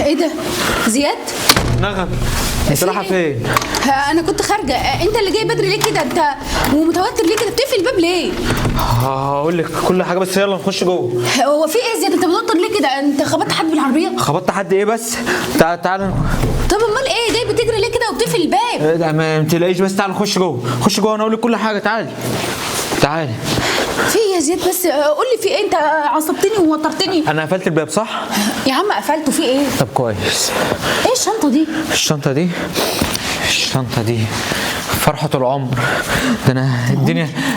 ايه ده؟ زياد؟ نغم انت رايحه فين؟ انا كنت خارجه. انت اللي جاي بدري ليه كده؟ انت ومتوتر ليه كده؟ بتقفل الباب ليه؟ هقول لك كل حاجه بس يلا نخش جوه. هو في ايه يا زياد؟ انت متوتر ليه كده؟ انت خبطت حد بالعربيه؟ خبطت حد ايه بس؟ تعال. طب امال ايه؟ جاي بتجري ليه كده وبتقفل الباب؟ لا ما تلاقيش بس تعال نخش جوه. خش جوه انا اقول لك كل حاجه. تعالي. في ايه يا زياد؟ بس قول لي في ايه؟ انت عصبتني ووترتني. انا قفلت الباب صح؟ يا عم قفلته. في ايه؟ طب كويس. ايه الشنطه دي؟ الشنطه دي فرحة العمر. ده انا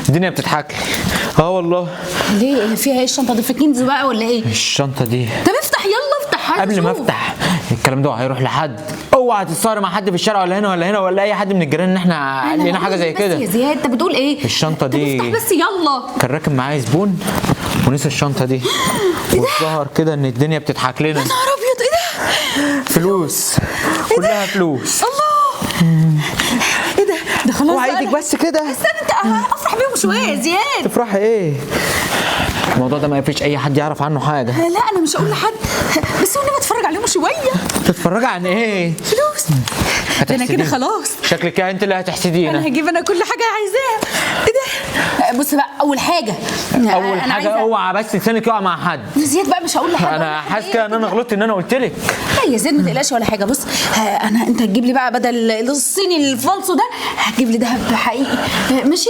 الدنيا بتضحك لي. اه والله. ليه؟ فيها ايه الشنطه دي؟ في كنز بقى ولا ايه؟ الشنطه دي. طب افتح يلا افتح. قبل ما افتح الكلام ده هيروح لحد. اوعى تتصارع مع حد في الشارع ولا هنا ولا اي حد من الجيران ان احنا لينا حاجه زي كده. بس يا زياد انت بتقول ايه؟ الشنطه دي. طب افتح بس يلا. كان راكب معايا زبون ونسى الشنطه دي والظهر كده ان الدنيا بتضحك لنا. يا نهار ابيض ايه ده؟ فلوس. كلها فلوس. الله. ايه ده؟ ده خلاص. اوعى ايدك بس كده. استنى انت افرح بيهم شويه يا زياد. تفرحي ايه؟ الموضوع ده ما فيش اي حد يعرف عنه حاجه. لا انا مش هقول لحد، بس قول لي بتفرج عليهم شويه. تتفرجي عن ايه؟ فلوس. ده انا كده خلاص. شكلك انت اللي هتحسدينا. انا هجيب انا كل حاجه عايزاها. ايه ده؟ بص بقى اول حاجه اوعى بس لسانك يقع مع حد. زياد بقى مش هقول لحد. انا حاسس كده ان انا غلطت ان انا قلت لك. لا يا زياد ما تقلقش ولا حاجه. بص انت هتجيب لي بقى بدل الصيني الفالصو ده هتجيب لي دهب حقيقي. ماشي؟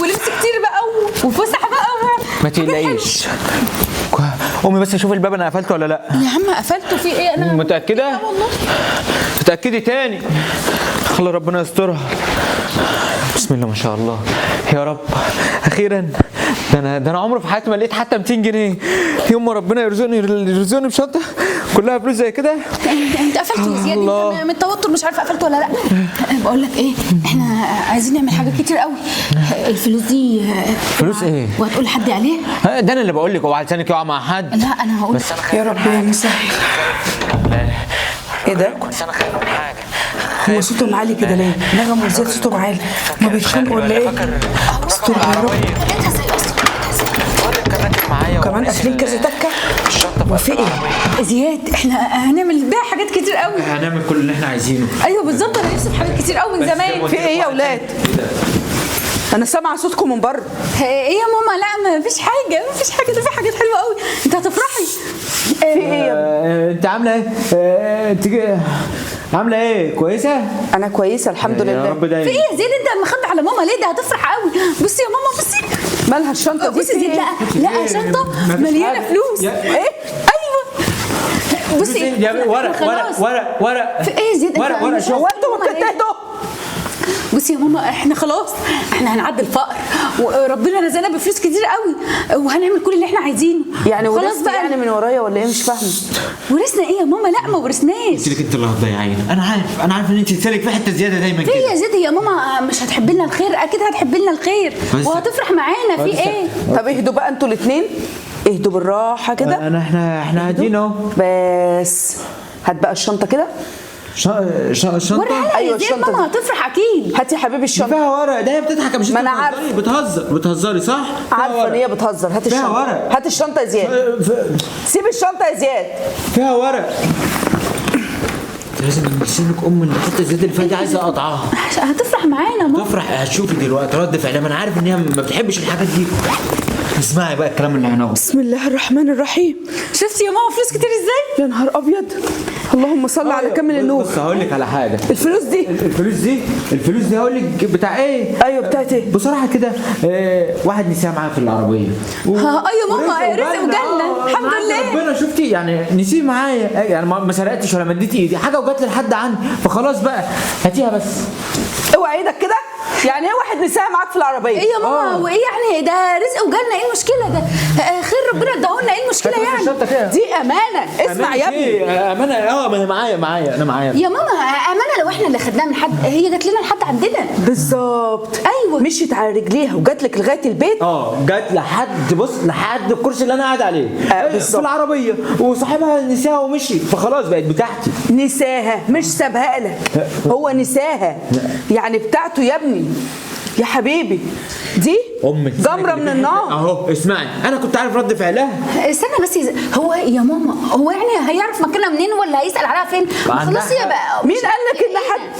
ولبس كتير بقى وفسح بقى ما تقلقيش. قومي بس اشوف الباب انا قفلته ولا لا. يا عم قفلته. في ايه؟ انا متاكده؟ لا والله. تتاكدي تاني. خلي ربنا يسترها. بسم الله ما شاء الله يا رب. اخيرا. ده انا عمري في حياتي ما لقيت حتى 200 جنيه. يوم ما ربنا يرزقني بشنطه كلها فلوس زي كده. انت قفلت يا زياد. انت من التوتر مش عارف قفلت ولا لا. بقول لك ايه، احنا عايزين نعمل حاجات كتير قوي. الفلوس دي فلوس ايه؟ وهتقول لحد عليها؟ ده انا اللي بقول لك اوعى لسانك يقع مع حد. لا انا هقول. يا رب يا مسهل. ايه ده؟ بس انا خايف من حاجه. هو صوتهم عالي كده ليه؟ نغم وزياد صوتهم عالي. ما بيتخانقوا ولا ايه؟ استر يا رب. كمان قافلين كذا تكه. وفي ايه؟ زياد احنا هنعمل بيها حاجات كتير قوي. هنعمل كل اللي احنا عايزينه. ايوه بالظبط. انا نفسي في حاجات كتير قوي من زمان. في ايه يا اولاد؟ انا سامعه صوتكم من بره. ايه يا ماما؟ لا ما فيش حاجه. ده في حاجات حلوه قوي. انت هتفرحي. في ايه يا ابني؟ انت عامله ايه؟ انت عامله ايه؟ كويسه؟ انا كويسه الحمد لله. يا رب دايما. في ايه يا زياد؟ انت مخبي على ماما ليه؟ ده هتفرح قوي. بصي يا ماما بصي. مالها الشنطه دي؟ بصي زياد. لا شنطه مليانه فلوس. ايه؟ ايوه. بصي ورق في ايه يا زياد؟ ورق هو انتوا ما بتتهدوا؟ بصي يا ماما احنا خلاص احنا هنعدي الفقر وربنا رزقنا بفلوس كتير قوي وهنعمل كل اللي احنا عايزينه. يعني خلاص ورثت بقى. يعني من ورايا ولا ايه؟ مش فاهمه. ورثنا ايه يا ماما؟ لا ما ورثناش. قلت لك انت اللي هتضيعينا. انا عارف ان انت سالك في حته زياده دايما كده. في يا زياد؟ يا ماما مش هتحب لنا الخير؟ اكيد هتحب لنا الخير وهتفرح معانا. في ايه؟ طب اهدوا بقى انتوا الاثنين. اهدوا بالراحه كده. احنا هادين اهو. بس هات بقى الشنطه كده. شنطه. ورقها ايوه يا زياد. الشنطه ماما هتفرح اكيد. هات يا حبيبي الشنطه. فيها ورق. ده هي بتضحك مش ما أنا عارفة. بتهزري صح؟ عارفه ان هي بتهزر. هات فيها الشنطه. ورق. هات الشنطه يا زياد. سيب الشنطه يا زياد. فيها ورق. لازم نسيبك اللي حته زياده اللي فيها دي عايزه اقطعها. هتفرح معانا ماما. تفرح. هتشوفي دلوقتي رد فعلها. ما انا عارف ان هي ما بتحبش الحاجات دي. اسمعي بقى الكلام اللي هنقوله. بسم الله الرحمن الرحيم. شفتي يا ماما فلوس كتير ازاي؟ يا نهار ابيض. اللهم صل على كامل النور. بص هقول لك على حاجه. الفلوس دي هقول لك بتاع ايه؟ ايوه بتاعت ايه؟ بصراحه كده واحد نسيها معايا في العربيه. ايوه ماما رزق وجنه الحمد لله. ربنا شفتي يعني نسيه معايا. يعني ما سرقتش ولا مديت ايدي حاجه وجات لي لحد عندي فخلاص بقى هاتيها بس. اوعى ايدك كده. يعني ايه واحد نساها معاك في العربيه؟ ايه يا ماما؟ وايه يعني؟ ده رزق وجنه. ايه المشكله؟ ده خير ربنا اداهولنا. ايه المشكله يعني؟ دي امانه. اسمع يا ابني. امانه. ما هي معايا. انا معايا يا ماما. امانه لو احنا اللي خدناها من حد. هي جات لنا لحد عندنا. بالظبط. ايوه. مشيت على رجليها وجات لك لغايه البيت. جت لحد الكرسي اللي انا قاعد عليه في العربيه وصاحبها نساها ومشي فخلاص بقت بتاعتي. نساها مش سابها لك. هو نساها يعني بتاعته يا ابني. يا حبيبي دي امك جمرة من النار. اهو اسمعي، انا كنت عارف رد فعلها. استنى بس هو يا ماما، هو يعني هيعرف مكانها منين ولا هيسال عليها فين؟ خلاص هي بقى.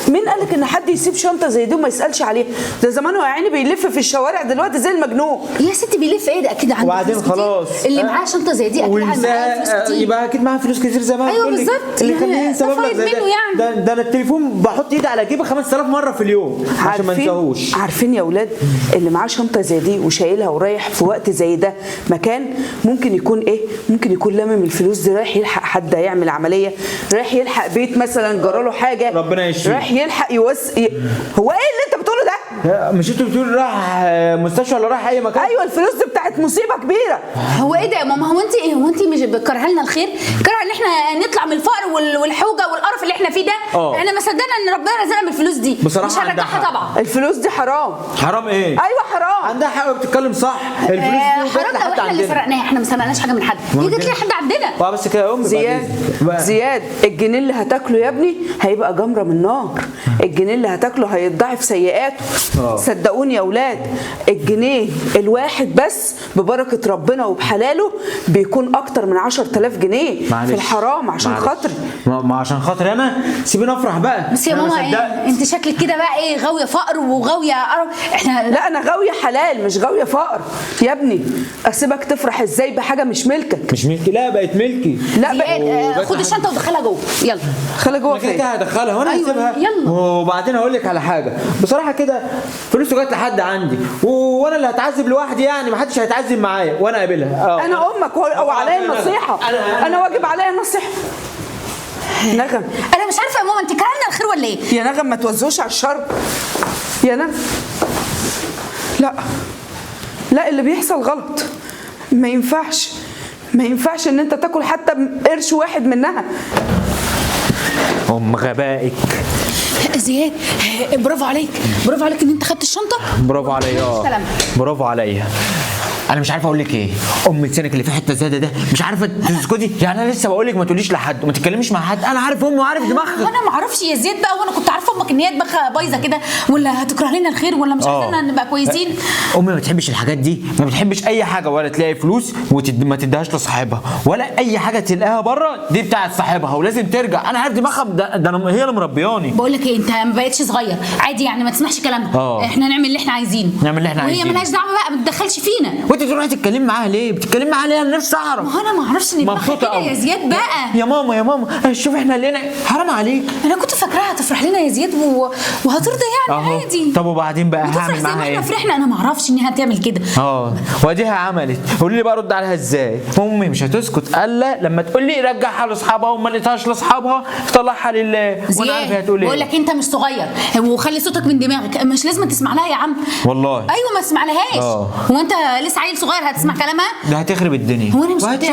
مين قالك ان حد يسيب شنطه زي دي وما يسالش عليها؟ ده زمانه يا عيني بيلف في الشوارع دلوقتي زي المجنون. يا ستي بيلف ايه ده؟ اكيد عنده وبعدين فلوس كتير. خلاص اللي معاه شنطه زي دي اكيد معاه فلوس كتير. يبقى اكيد معاه فلوس كتير زي ما أيوة بقول لك. بالظبط. اللي يعني يخليه ينسى ده مبلغ فايد زي منه يعني. ده انا التليفون بحط ايدي على جيبي 5000 مره في اليوم عشان ما انساهوش. عارفين يا اولاد اللي معاه شنطه زي دي وشايلها ورايح في وقت زي ده مكان ممكن يكون ايه؟ ممكن يكون لامم الفلوس دي رايح يلحق حد هيعمل عمليه، رايح يلحق بيت مثلا جراله حاجه، ربنا يشفيه، رايح يلحق هو ايه اللي انت بتقوله ده؟ مش انتوا بتقولوا راح مستشفى ولا راح اي مكان؟ ايوه الفلوس دي بتاعت مصيبه كبيره. هو ايه ده يا ماما؟ هو انت مش بتكرهي لنا الخير؟ كره ان احنا نطلع من الفقر والحوجه والقرف اللي احنا فيه ده؟ احنا ما صدقنا ان ربنا رزقنا بالفلوس دي. بصراحه مش هنرجعها طبعا. الفلوس دي حرام. حرام ايه؟ ايوه حرام. عندها حق، بتتكلم صح. الفلوس دي حرام لو احنا اللي سرقناها، احنا ما سرقناش حاجه من حد، هي جت لي حد عندنا. بس كده يا امي. زياد الجنيه اللي هتاكله يا ابني هيبقى جمره من نار. الجنيه اللي هتاكله هيتضاعف سيئاته. صدقوني يا اولاد، الجنيه الواحد بس ببركه ربنا وبحلاله بيكون اكتر من 10000 جنيه في الحرام. عشان خاطري، ما عشان خاطري انا سيبيني افرح بقى. بس يا ماما ايه؟ انت شكلك كده بقى ايه، غاويه فقر وغاويه قرف. احنا لا انا غاويه حلال مش غاويه فقر يا ابني. اسيبك تفرح ازاي بحاجه مش ملكك؟ مش ملكي، لا بقت ملكي. لا بقت خد الشنطه ودخلها جوه. يلا خليها جوه. كده كده هدخلها وانا أيوة هسيبها. يلا. وبعدين هقول لك على حاجه بصراحه كده، فلوسه جت لحد عندي وانا اللي هتعذب لوحدي، يعني ما حدش هيتعذب معايا وانا قابلها. انا امك وعليا النصيحه. انا واجب عليا النصيحه. نغم انا مش عارفه يا ماما، انت كرهنا الخير ولا ايه؟ يا نغم ما توزوش على الشر يا نغم. لا اللي بيحصل غلط. ما ينفعش ان انت تاكل حتى قرش واحد منها. غبائك زياد، برافو عليك ان انت خدت الشنطه. برافو عليا. برافو عليا. انا مش عارف اقول لك ايه. ام لسانك اللي في حته زياده ده مش عارفه تسكتي. يعني انا لسه بقول لك ما تقوليش لحد وما تتكلميش مع حد. انا عارف امي وعارف دماغها. انا ما اعرفش يا زياد بقى، وانا كنت عارفه امك ان هي دماغها بايظه كده، ولا هتكره لنا الخير، ولا مش عايزانا نبقى كويسين. امي ما بتحبش الحاجات دي، ما بتحبش اي حاجه ولا تلاقي فلوس وما تديهاش لصاحبها، ولا اي حاجه تلاقيها بره دي بتاعت صاحبها ولازم ترجع. انا عارف دماغها، ده هي اللي مربياني. بقول لك ايه، انت ما بقتش صغير عادي يعني، ما تسمعش كلامها. احنا نعمل اللي احنا عايزينه. وهي مالهاش دعوه بقى، ما تدخلش فينا. وانت تروحي تتكلمي معاها ليه؟ بتتكلمي معاها ليه؟ انا نفسي اعرف. ما انا ما اعرفش ان دماغها كده يا زياد بقى. يا ماما شوف احنا لقينا. حرام عليك. انا كنت فاكراها هتفرح لنا يا زياد وهترضى يعني عادي. طب وبعدين بقى هعمل معاها ايه؟ احنا فرحنا. انا ما اعرفش انها هتعمل كده. واديها عملت. قولي لي بقى رد عليها ازاي؟ امي مش هتسكت الا لما تقول لي رجعها لاصحابها، وما لقيتهاش لاصحابها طلعها لله. وانا عارف هي هتقول ايه. بقول لك انت مش صغير، وخلي صوتك من دماغك. مش لازم تسمع لها يا عم. والله ايوه ما تسمعلهاش. هو انت لسه عيل صغير هتسمع كلامها؟ ده هتخرب الدنيا. هو انا مش قلت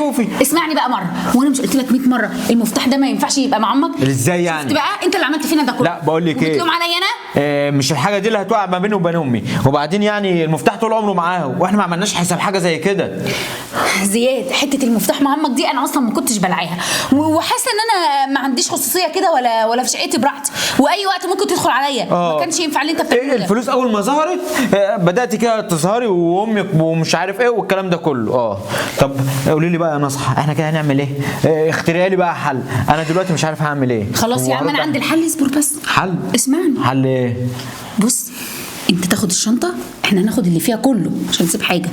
اسمعني بقى مره، وانا مش قلت لك 100 مره المفتاح ده ما ينفعش يبقى مع امك؟ ازاي يعني؟ شفت بقى انت اللي عملت فينا ده كله. لا بقول لك ايه، بتلوم عليا انا؟ مش الحاجه دي اللي هتوقع ما بيني وبين امي. وبعدين يعني المفتاح طول عمره معاها، واحنا ما عملناش حساب حاجه زي كده. زياد حته المفتاح مع امك دي انا اصلا ما كنتش بلعيها، وحاسه ان انا ما عنديش خصوصيه كده ولا في شقتي براحتي، واي وقت ممكن تدخل عليا. ما كانش ينفع اللي انت بتعمله. الفلوس اول ما ظهرت بدات كده تظهري وامك ومش عارف ايه والكلام ده كله. طب قولي لي بقى يا نصحى، احنا كده هنعمل ايه؟ اخترعي لي بقى حل. انا دلوقتي مش عارف هعمل ايه. خلاص يا عم انا عندي الحل. اصبر بس. حل؟ اسمعني. حل ايه؟ بص، انت تاخد الشنطه، احنا ناخد اللي فيها كله مش هنسيب حاجه.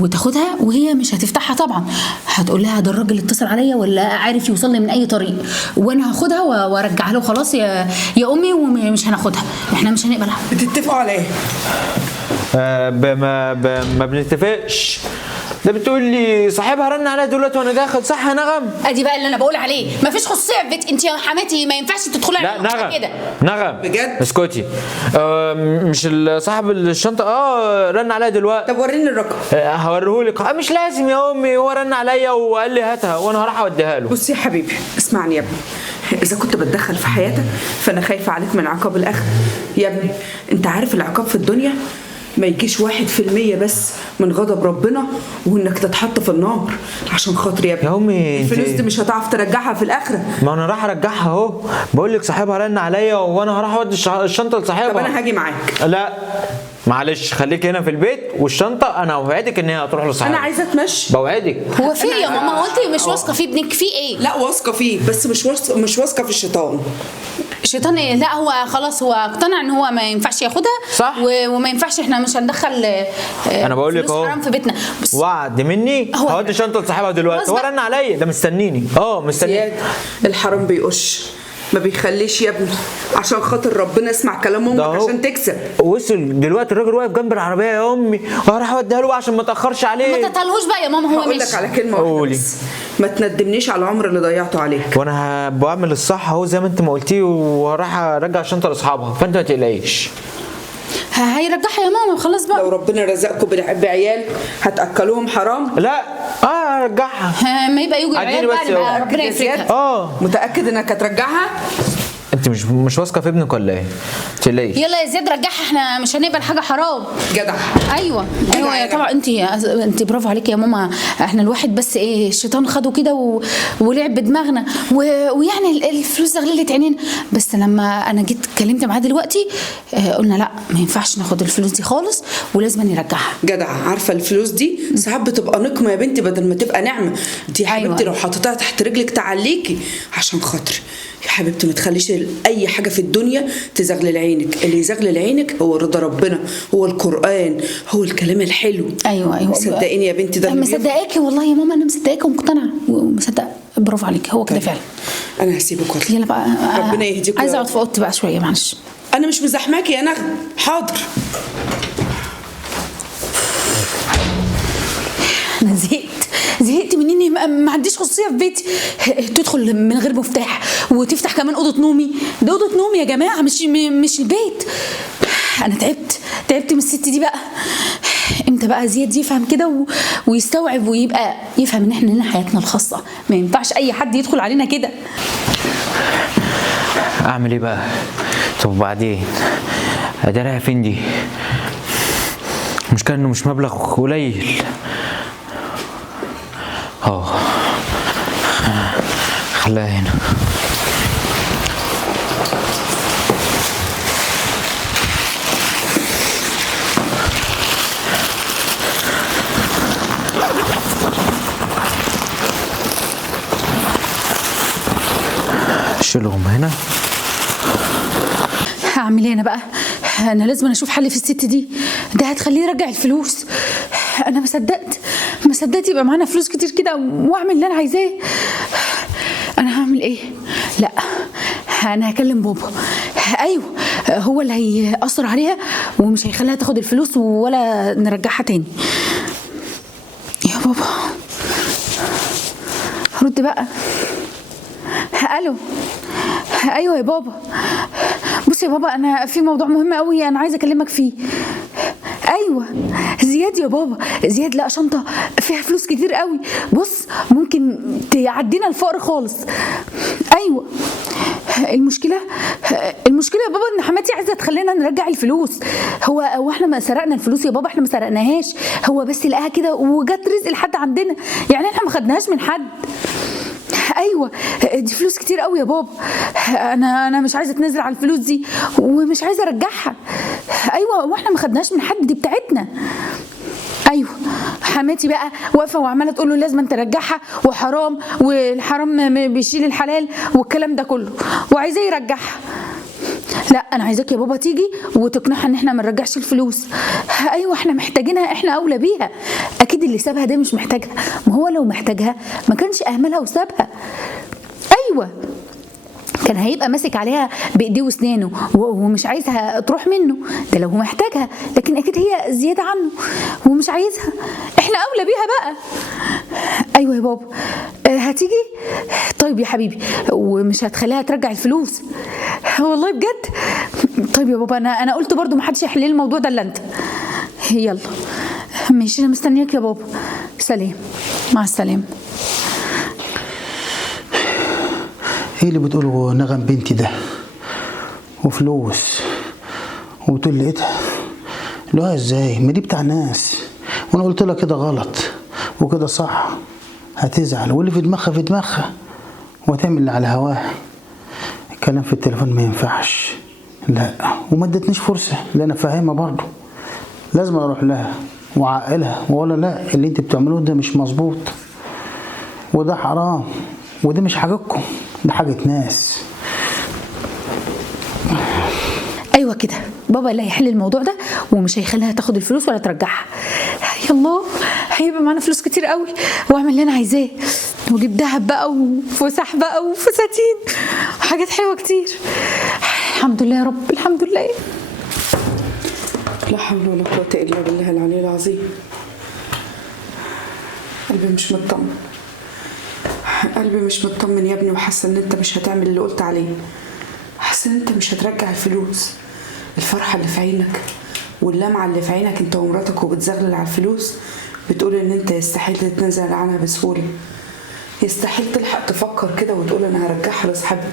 وتاخدها وهي مش هتفتحها طبعا. هتقول لها ده الراجل اتصل عليا ولا عارف يوصل لي من اي طريق، وانا هاخدها وارجعها له. خلاص يا امي، ومش هناخدها، احنا مش هنقبلها. بتتفقوا على ايه؟ ما بنتفقش. ده بتقول لي صاحبها رن عليا دلوقتي وانا داخل. صح يا نغم؟ ادي بقى اللي انا بقول عليه، مفيش خصوصيه في بيت. انت يا حماتي ما ينفعش تدخلي على نغم كده. نغم بجد؟ اسكتي. مش صاحب الشنطه رن عليا دلوقتي. طب وريني الرقم. هوريهولك. مش لازم يا امي، هو رن عليا وقال لي هاتها وانا هروح اوديها له. بص يا حبيبي اسمعني يا ابني، إذا كنت بتدخل في حياتك فأنا خايفة عليك من عقاب الآخرة. يا ابني أنت عارف العقاب في الدنيا ما يجيش 1% بس من غضب ربنا وإنك تتحط في النار. عشان خاطري يا ابني يا أمي الفلوس دي مش هتعرف ترجعها في الآخرة. ما أنا راح أرجعها أهو. بقول لك صاحبها رن عليا وأنا هروح أودي الشنطة لصاحبها. طب أنا هاجي معاك. لا معلش خليك هنا في البيت، والشنطه انا اوعدك ان هي هتروح لاصحابها. انا عايزه اتمشى. بوعدك. هو في إيه يا ماما؟ هو انت مش واثقه في ابنك؟ في ايه؟ لا واثقه فيه، بس مش واثقه في الشيطان. الشيطان إيه؟ لا هو خلاص هو اقتنع ان هو ما ينفعش ياخدها. صح. وما ينفعش، احنا مش هندخل انا بقول لك فلوس اهو حرام في بيتنا. بس وعد مني هو- هودي شنطه لصاحبها دلوقتي. خلاص هو بقى. رن عليا ده مستنيني. مستنيني. زياد الحرام بيقش ما بيخليش يا ابني، عشان خاطر ربنا اسمع كلام امك ده هو. عشان تكسب. وصل دلوقتي الراجل واقف جنب العربيه يا امي، وهروح اوديها له بقى عشان ما اتاخرش ما عليه. تتلهوش بقى يا ماما، هو هقول مش لك على كلمه واحده قولي. بس، ما تندمنيش على العمر اللي ضيعته عليك. وانا بعمل الصح اهو زي ما انت ما قلتي، وراح ارجع الشنطه لاصحابها، فانت ما تقلقيش. هيرجعها يا ماما خلاص لو بقى. ربنا رزقكم بعيال هتاكلوهم حرام؟ لا ارجعها. ما يبقى يجوا عديني العيال بقى بس نبقى يا ربنا يا زياد. يفرجها. متاكد انك هترجعها؟ انت مش واثقه في ابنك ولا ايه؟ ما تقلقيش. يلا يا زياد رجعها، احنا مش هنقبل حاجه حرام. جدع. ايوه جدع. يا طبعا انت برافو عليكي يا ماما. احنا الواحد بس ايه، الشيطان خده كده ولعب بدماغنا ويعني الفلوس غللت عينينا. بس لما انا جيت اتكلمت معاه دلوقتي قلنا لا ما ينفعش ناخد الفلوس دي خالص، ولازم نرجعها. جدع. عارفه الفلوس دي ساعات بتبقى نقمه يا بنتي بدل ما تبقى نعمه. دي يا حبيبتي لو حطيتها تحت رجلك تعليكي. عشان خاطري يا حبيبتي ما تخليش اي حاجه في الدنيا تزغلل عينك. اللي يزغلل عينك هو رضا ربنا، هو القران، هو الكلام الحلو. ايوه صدقيني يا بنتي ده انا مصدقاكي والله يا ماما، انا مصدقاكي ومقتنعه ومصدقه. برافو عليكي، هو كده فعلا. انا هسيبك واطلع. يلا بقى. ربنا يهديكوا. عايزه اقعد في اوضتي بقى شويه معلش. انا مش مزحماكي يا نغم. حاضر. انا زهقت من اني ما عنديش خصوصيه في بيتي. تدخل من غير مفتاح وتفتح كمان اوضه نومي. ده اوضه نومي يا جماعه، مش البيت. انا تعبت من الست دي بقى. امتى بقى زياد يفهم كده ويستوعب ويبقى يفهم ان احنا لنا حياتنا الخاصه، ما ينفعش اي حد يدخل علينا كده. اعمل ايه بقى؟ طب وبعدين اداريها فين دي؟ المشكله انه مش مبلغ قليل. خليها هنا. شيلهم هنا. هعمل ايه انا بقى؟ انا لازم اشوف حل في الست دي. ده هتخليه يرجع الفلوس. انا ما صدقت يبقى معانا فلوس كتير كده واعمل اللي انا عايزاه. انا هعمل ايه؟ لا انا هكلم بابا. ايوه هو اللي هيأثر عليها ومش هيخليها تاخد الفلوس ولا نرجعها تاني. يا بابا رد بقى. الو. ايوه يا بابا. بص يا بابا انا في موضوع مهم قوي انا عايزه اكلمك فيه. ايوه زياد يا بابا. زياد لقى شنطه فيها فلوس كتير قوي. بص ممكن تعدينا الفقر خالص. ايوه المشكله يا بابا ان حماتي عايزه تخلينا نرجع الفلوس. هو احنا ما سرقنا الفلوس يا بابا، احنا ما سرقناهاش. هو بس لقاها كده وجت رزق لحد عندنا، يعني احنا ما خدناهاش من حد. ايوه دي فلوس كتير قوي يا بابا. انا مش عايزه اتنازل على الفلوس دي ومش عايزه ارجعها. ايوه واحنا ما خدناش من حد، دي بتاعتنا. ايوه حماتي بقى واقفه وعماله تقول له لازم ترجعها وحرام والحرام بيشيل الحلال والكلام ده كله وعايزاه يرجعها. لا انا عايزاك يا بابا تيجي وتقنعها ان احنا ما نرجعش الفلوس. ايوه احنا محتاجينها، احنا اولى بيها. اكيد اللي سابها ده مش محتاجها، ما هو لو محتاجها ما كانش اهملها وسابها. ايوه كان هيبقى ماسك عليها بايديه واسنانه ومش عايزها تروح منه. ده لو هو محتاجها، لكن اكيد هي زياده عنه ومش عايزها. احنا اولى بيها بقى. ايوه يا بابا هتيجي؟ طيب يا حبيبي ومش هتخليها ترجع الفلوس؟ والله بجد؟ طيب يا بابا انا قلت برضو محدش يحل لي الموضوع ده الا انت. يلا ماشي انا مستنياك يا بابا. سلام. مع السلامه. ايه اللي بتقوله نغم بنتي ده؟ وفلوس وبتقول لي لقيتها؟ لا ازاي؟ ما دي بتاع ناس، وانا قلت لها كده غلط وكده صح. هتزعل واللي في دماغها في دماغها وهتعمل اللي على هواها. الكلام في التليفون ما ينفعش. لا وما ادتنيش فرصه، لا انا فاهمها برضه. لازم اروح لها وعقلها واقول لها لا، اللي انت بتعملوه ده مش مظبوط وده حرام، وده مش حاجتكم، ده حاجة ناس. ايوه كده، بابا اللي هيحل الموضوع ده ومش هيخليها تاخد الفلوس ولا ترجعها. يلا هيبقى معانا فلوس كتير قوي واعمل اللي انا عايزاه، واجيب دهب بقى وفسح بقى وفساتين وحاجات حلوه كتير. الحمد لله يا رب، الحمد لله. لا حول ولا قوة إلا بالله العلي العظيم. قلبي مش مطمن، قلبي مش مطمن يا ابني، وحاسة ان انت مش هتعمل اللي قلت عليه، حاسة ان انت مش هترجع الفلوس. الفرحة اللي في عينك واللمعة اللي في عينك انت ومراتك وبتزغلل على الفلوس، بتقول ان انت يستحيل تتنازل عنها بسهولة، يستحيل تلحق تفكر كده وتقول انا هرجعها لاصحابها،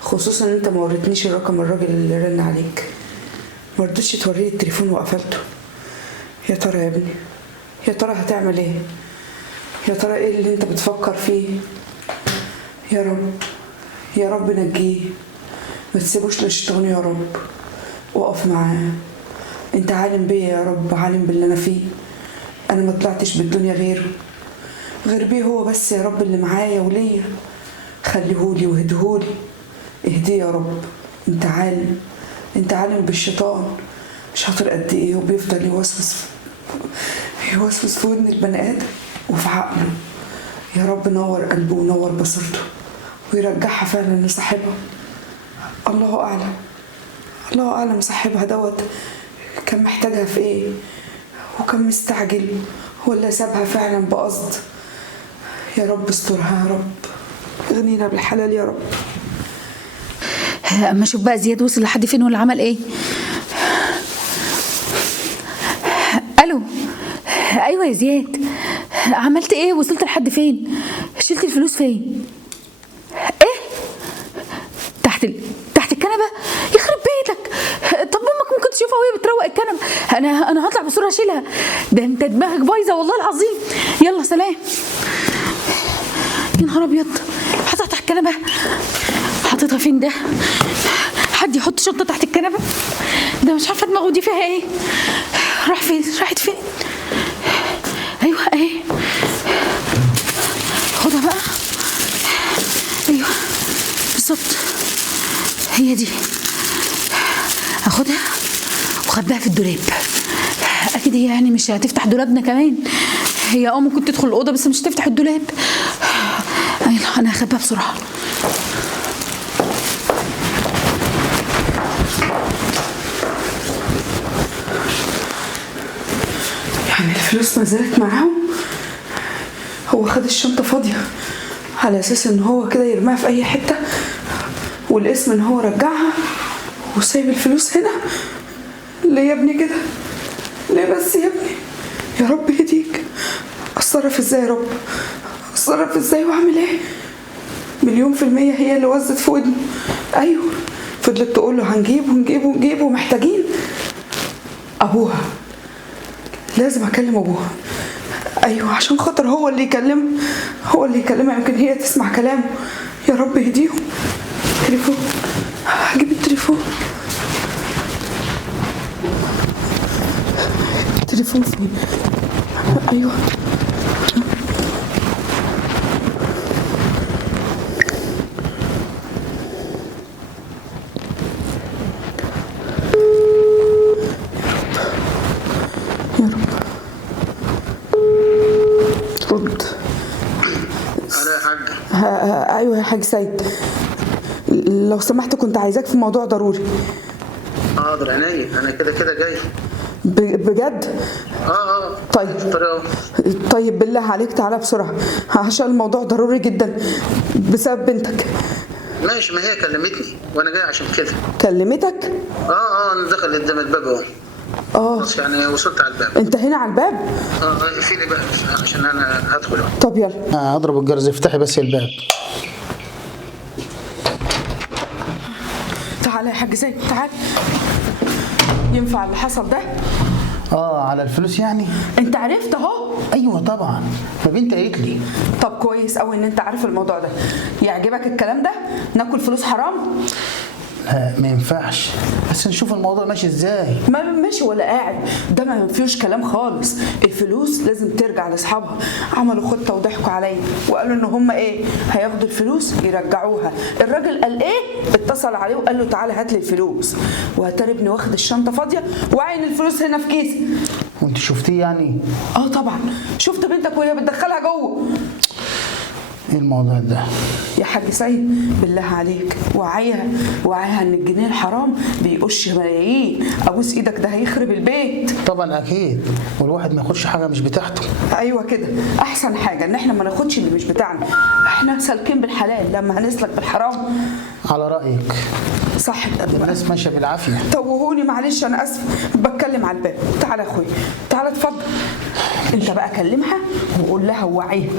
خصوصا ان انت ما وريتنيش الرقم الراجل اللي رن عليك، ما رضيتش توريه التليفون وقفلته. يا ترى يا ابني، يا ترى هتعمل ايه؟ يا ترى ايه اللي انت بتفكر فيه؟ يا رب، يا رب نجيه، ما تسيبوش للشيطان يا رب، وقف معاه. انت عالم بيه يا رب، عالم باللي انا فيه، انا ما طلعتش بالدنيا غير بيه هو بس يا رب اللي معايا وليا. خليهولي واهدهولي، اهديه يا رب. انت عالم، انت عالم بالشيطان شاطر قد ايه، وبيفضل يوسوس في ودن البني ادم وفي عقله. يا رب نور قلبه ونور بصيرته ويرجعها فعلا لصاحبها. الله اعلم، الله اعلم صاحبها دوت كان محتاجها في ايه، وكان مستعجل ولا سابها فعلا بقصد. يا رب استرها يا رب، اغنينا بالحلال يا رب. اما اشوف بقى زياد وصل لحد فين ولا عمل ايه. الو، ايوه يا زياد، عملت ايه؟ وصلت لحد فين؟ شلت الفلوس فين؟ ايه؟ تحت الكنبه؟ يخرب بيتك. طب امك ممكن تشوفها وهي بتروق الكنبه. انا هطلع بسرعه اشيلها. ده انت دماغك بايظه والله العظيم. يلا سلام. يا نهار ابيض، حطها تحت الكنبه. حطيتها فين ده؟ حد يحط شنطه تحت الكنبه؟ ده مش عارفه دماغه دي فيها ايه. راح فين؟ راحت فين؟ ايوه اهي، خدها بقى. ايوه بالظبط، هي دي. هاخدها وخبيها في الدولاب. اكيد هي يعني مش هتفتح دولابنا كمان. هي ممكن تدخل الاوضه بس مش هتفتح الدولاب. يلا انا هخبيها بسرعه. يعني الفلوس ما زالت معاهم؟ هو خد الشنطة فاضية على اساس ان هو كده يرميها في اي حتة، والاسم ان هو رجعها وسايب الفلوس هنا. ليه يا ابني كده؟ ليه بس يا ابني؟ يا رب يهديك. اتصرف ازاي يا رب؟ اتصرف ازاي واعمل ايه؟ 1,000,000% هي اللي وزت في ودنه. ايوه، فضلت تقول له هنجيب ومحتاجين. ابوها، لازم اكلم ابوها. ايوه عشان خاطر هو اللي يكلمها، يمكن هي تسمع كلامه. يا رب يهديهم. تليفون، هجيب التليفون. التليفون فين؟ ايوه يا رب رد. أنا يا حاج. ايوه يا حاج سيد، لو سمحت كنت عايزاك في موضوع ضروري. حاضر عينيا، انا كده جاي. بجد؟ طيب بالله عليك تعالى بسرعه عشان الموضوع ضروري جدا بسبب بنتك. ماشي، ما هي كلمتني وانا جاي عشان كده. كلمتك؟ انا دخل قدام الباب اهو. خلاص يعني وصلت على الباب. انت هنا على الباب؟ اقفلي بقى عشان انا هدخل. طب يلا. اضرب الجرس، افتحي بس الباب. تعالى يا حاج زيد، تعالى. ينفع اللي حصل ده؟ على الفلوس يعني؟ انت عرفت اهو. ايوه طبعا، فبنت قالت لي. طب كويس قوي ان انت عارف الموضوع ده. يعجبك الكلام ده؟ ناكل فلوس حرام؟ ما ينفعش، بس نشوف الموضوع ماشي ازاي. ما ماشي ولا قاعد، ده ما فيهوش كلام خالص. الفلوس لازم ترجع لاصحابها. عملوا خطه وضحكوا عليا وقالوا ان هم ايه، هياخدوا الفلوس يرجعوها. الراجل قال ايه، اتصل عليه وقال له تعالى هات لي الفلوس، وهتاري ابني واخد الشنطه فاضيه وعين الفلوس هنا في كيسي. وانت شفتيه يعني؟ اه طبعا شفت بنتك وهي بتدخلها جوه. ايه الموضوع ده؟ يا حاج سيد بالله عليك وعيها ان الجنيه الحرام بيقش ملايين. ابوس ايدك ده هيخرب البيت. طبعا اكيد، والواحد ما ياخدش حاجه مش بتاعته. ايوه كده، احسن حاجه ان احنا ما ناخدش اللي مش بتاعنا. احنا سالكين بالحلال لما هنسلك بالحرام. على رايك صح كده. الناس ماشيه بالعافيه. توهوني معلش انا اسف، بتكلم على الباب. تعالى يا اخويا تعالى اتفضل. انت بقى كلمها وقول لها ووعيها.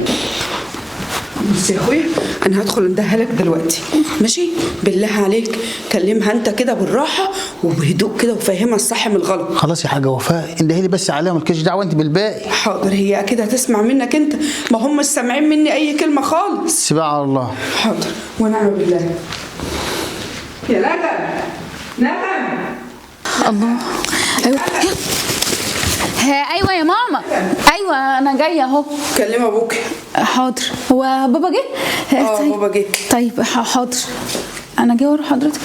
بص يا اخويا انا هدخل اندهها لك دلوقتي ماشي؟ بالله عليك كلمها انت كده بالراحه وبهدوء كده وفهمها الصح من الغلط. خلاص يا حاجه وفاء، اندهي لي بس عليها مالكيش دعوه انت بالباقي. حاضر، هي اكيد هتسمع منك انت، ما هم مش سامعين مني اي كلمه خالص. سيبها على الله. حاضر ونعم بالله. يا نغم الله. ايوه يا ماما، ايوه انا جايه اهو. كلم ابوك. حاضر. هو بابا جه؟ طيب. بابا جه. طيب حاضر، انا جايه ورا حضرتك.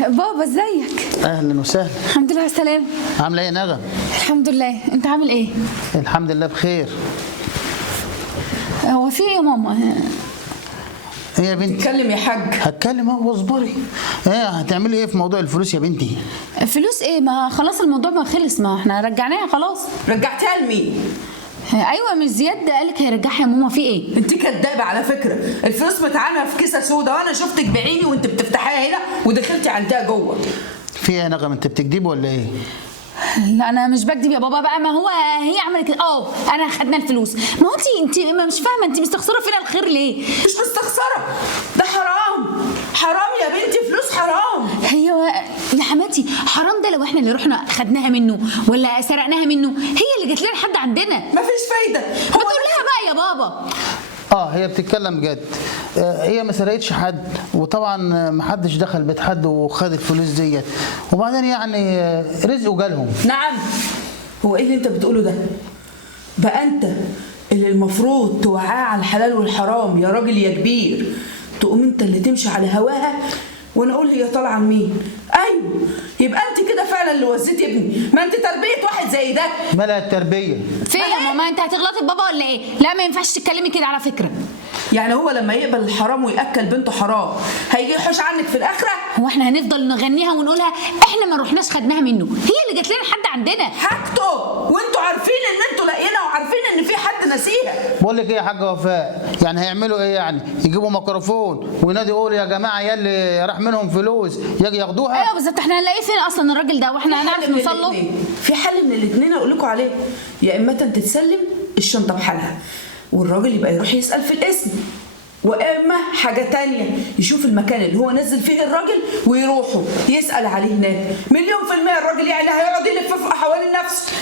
بابا ازيك؟ اهلا وسهلا. الحمد لله على السلامه. عامله ايه يا نغم؟ الحمد لله، انت عامل ايه؟ الحمد لله بخير. هو في ايه يا ماما؟ ايه يا بنتي؟ اتكلم يا حاج. هتكلم اهو واصبري. ايه هتعملي ايه في موضوع الفلوس يا بنتي؟ فلوس ايه؟ ما خلاص الموضوع ما خلص، ما احنا رجعناها خلاص. رجعتها لمين؟ ايوه مش زياد قالك هيرجعها يا ماما، في ايه؟ انت كدابه على فكره. الفلوس بتاعنا في كيسه سودا وانا شفتك بعيني وانت بتفتحيها هنا ودخلتي عندها جوه. في ايه يا نغم، انت بتكدبي ولا ايه؟ لا انا مش بكدب يا بابا بقى، ما هو هي عملت كده. انا خدنا الفلوس. ما هو انت مش فاهمه، انت مستخسره فينا الخير ليه؟ مش مستخسره، ده حرام حرام يا بنتي، فلوس حرام. هي يا حماتي حرام ده لو احنا اللي رحنا خدناها منه ولا سرقناها منه، هي اللي جت لنا لحد عندنا. مفيش فايده. ما تقول لها بقى يا بابا. هي بتتكلم جد. هي ما سرقتش حد، وطبعا ما حدش دخل بيت حد وخد الفلوس ديت، وبعدين يعني رزقه جالهم. نعم. هو ايه اللي انت بتقوله ده؟ بقى انت اللي المفروض توعاه على الحلال والحرام يا راجل يا كبير، تقوم انت اللي تمشي على هواها وانا اقول هي طالعه لمين؟ ايوه يبقى انت كده فعلا اللي وزيتي ابني. ما انت تربيه واحد زي ده. مالها التربيه؟ في يا ماما انت هتغلطي بابا ولا ايه؟ لا ما ينفعش تتكلمي كده على فكره. يعني هو لما يقبل الحرام ويأكل بنته حرام هيجي يحوش عنك في الاخره؟ هو احنا هنفضل نغنيها ونقولها احنا ما رحناش خدناها منه، هي اللي جت لنا لحد عندنا. حاجته وانتوا عارفين ان انتوا لاقيينها وعارفين ان في حد نسيها. بقول لك ايه يا حاجه وفاء، يعني هيعملوا ايه؟ يعني يجيبوا ميكروفون وينادوا يقولوا يا جماعه يا اللي راح منهم فلوس يجي ياخدوها؟ ايوه بالظبط، احنا هنلاقيه فين اصلا الراجل ده واحنا هنعرف نوصل له؟ في حل من الاثنين اقول لكم عليه، يا اما تتسلم الشنطه بحالها والراجل يبقى يروح يسال في الاسم، واما حاجه تانية يشوف المكان اللي هو نزل فيه الراجل ويروحوا يسال عليه هناك. 100% الراجل يعني هيقعد يلف حوالين نفسه.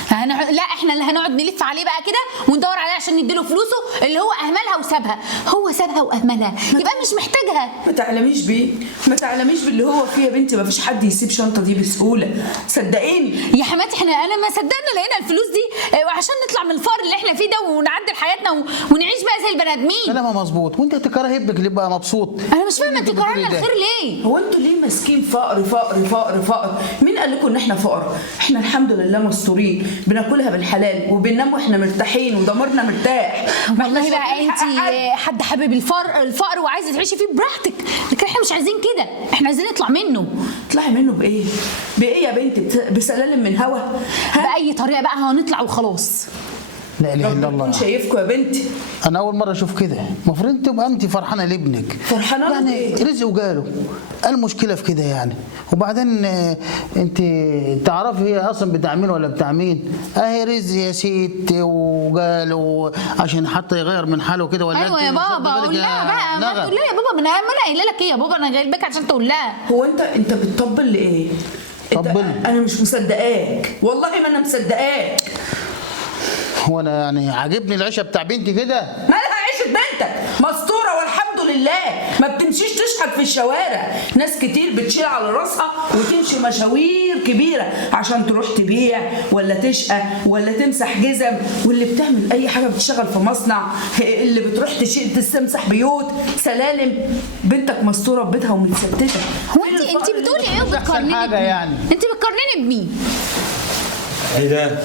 لا احنا اللي هنقعد نلف عليه بقى كده وندور عليه عشان نديله فلوسه اللي هو اهملها وسابها. هو سابها واهملها يبقى مش محتاجها. ما تعلميش بيه، ما تعلميش باللي هو فيه يا بنتي. ما فيش حد يسيب شنطه دي بسهوله صدقيني يا حماتي. انا ما صدقنا لقينا الفلوس دي عشان نطلع من الفقر اللي احنا فيه ده ونعدل حياتنا ونعيش بقى زي البني ادمين. كلامها مظبوط، وانت تكره ابنك اللي يبقى مبسوط. انا مش فاهمه انتوا كرهنا الخير ليه؟ هو انتوا ليه ماسكين فقر فقر فقر فقر؟ مين قال لكم ان احنا فقر؟ احنا الحمد لله مستورين، بناكلها بالحلال وبننام واحنا مرتاحين وضميرنا مرتاح. والله بقى انت حد حابب الفقر وعايزه تعيشي فيه براحتك، لكن احنا مش عايزين كده، احنا عايزين نطلع منه. تطلعي منه بايه؟ بايه يا بنتي؟ بسلالم من هوا؟ باي طريقه بقى هنطلع وخلاص. لا اله الا الله. ربنا شايفكم يا بنتي. انا اول مره اشوف كده. المفروض تبقى انت فرحانه لابنك. فرحانه يعني ايه؟ رزقه جاله، المشكله في كده يعني. وبعدين انت تعرفي هي اصلا بتاع مين ولا بتاع مين؟ اهي رزق يا ست وجاله عشان حتى يغير من حاله كده. ولا ايوه يا بابا قول لها بقى. ما تقول لها يا بابا، ما انا قايله لك ايه يا بابا، انا جايبك عشان تقول لها. هو انت بتطبل لايه؟ طبل؟ انا مش مصدقاك والله، ما انا مصدقاك. هو انا يعني عاجبني العيشه بتاع بنتي كده؟ مالها عيشه بنتك؟ مستوره والحمد لله. لله، ما بتمشيش تشحت في الشوارع. ناس كتير بتشيل على راسها وتمشي مشاوير كبيره عشان تروح تبيع ولا تشقى ولا تمسح جزم، واللي بتعمل اي حاجه بتشتغل في مصنع، اللي بتروح تستمسح بيوت سلالم. بنتك مستوره في بيتها ومتستته. هو انت بتقولي ايه وبتقارنيني حاجة بمين؟ يعني. انت بتقارنيني بمين؟ ايه ده؟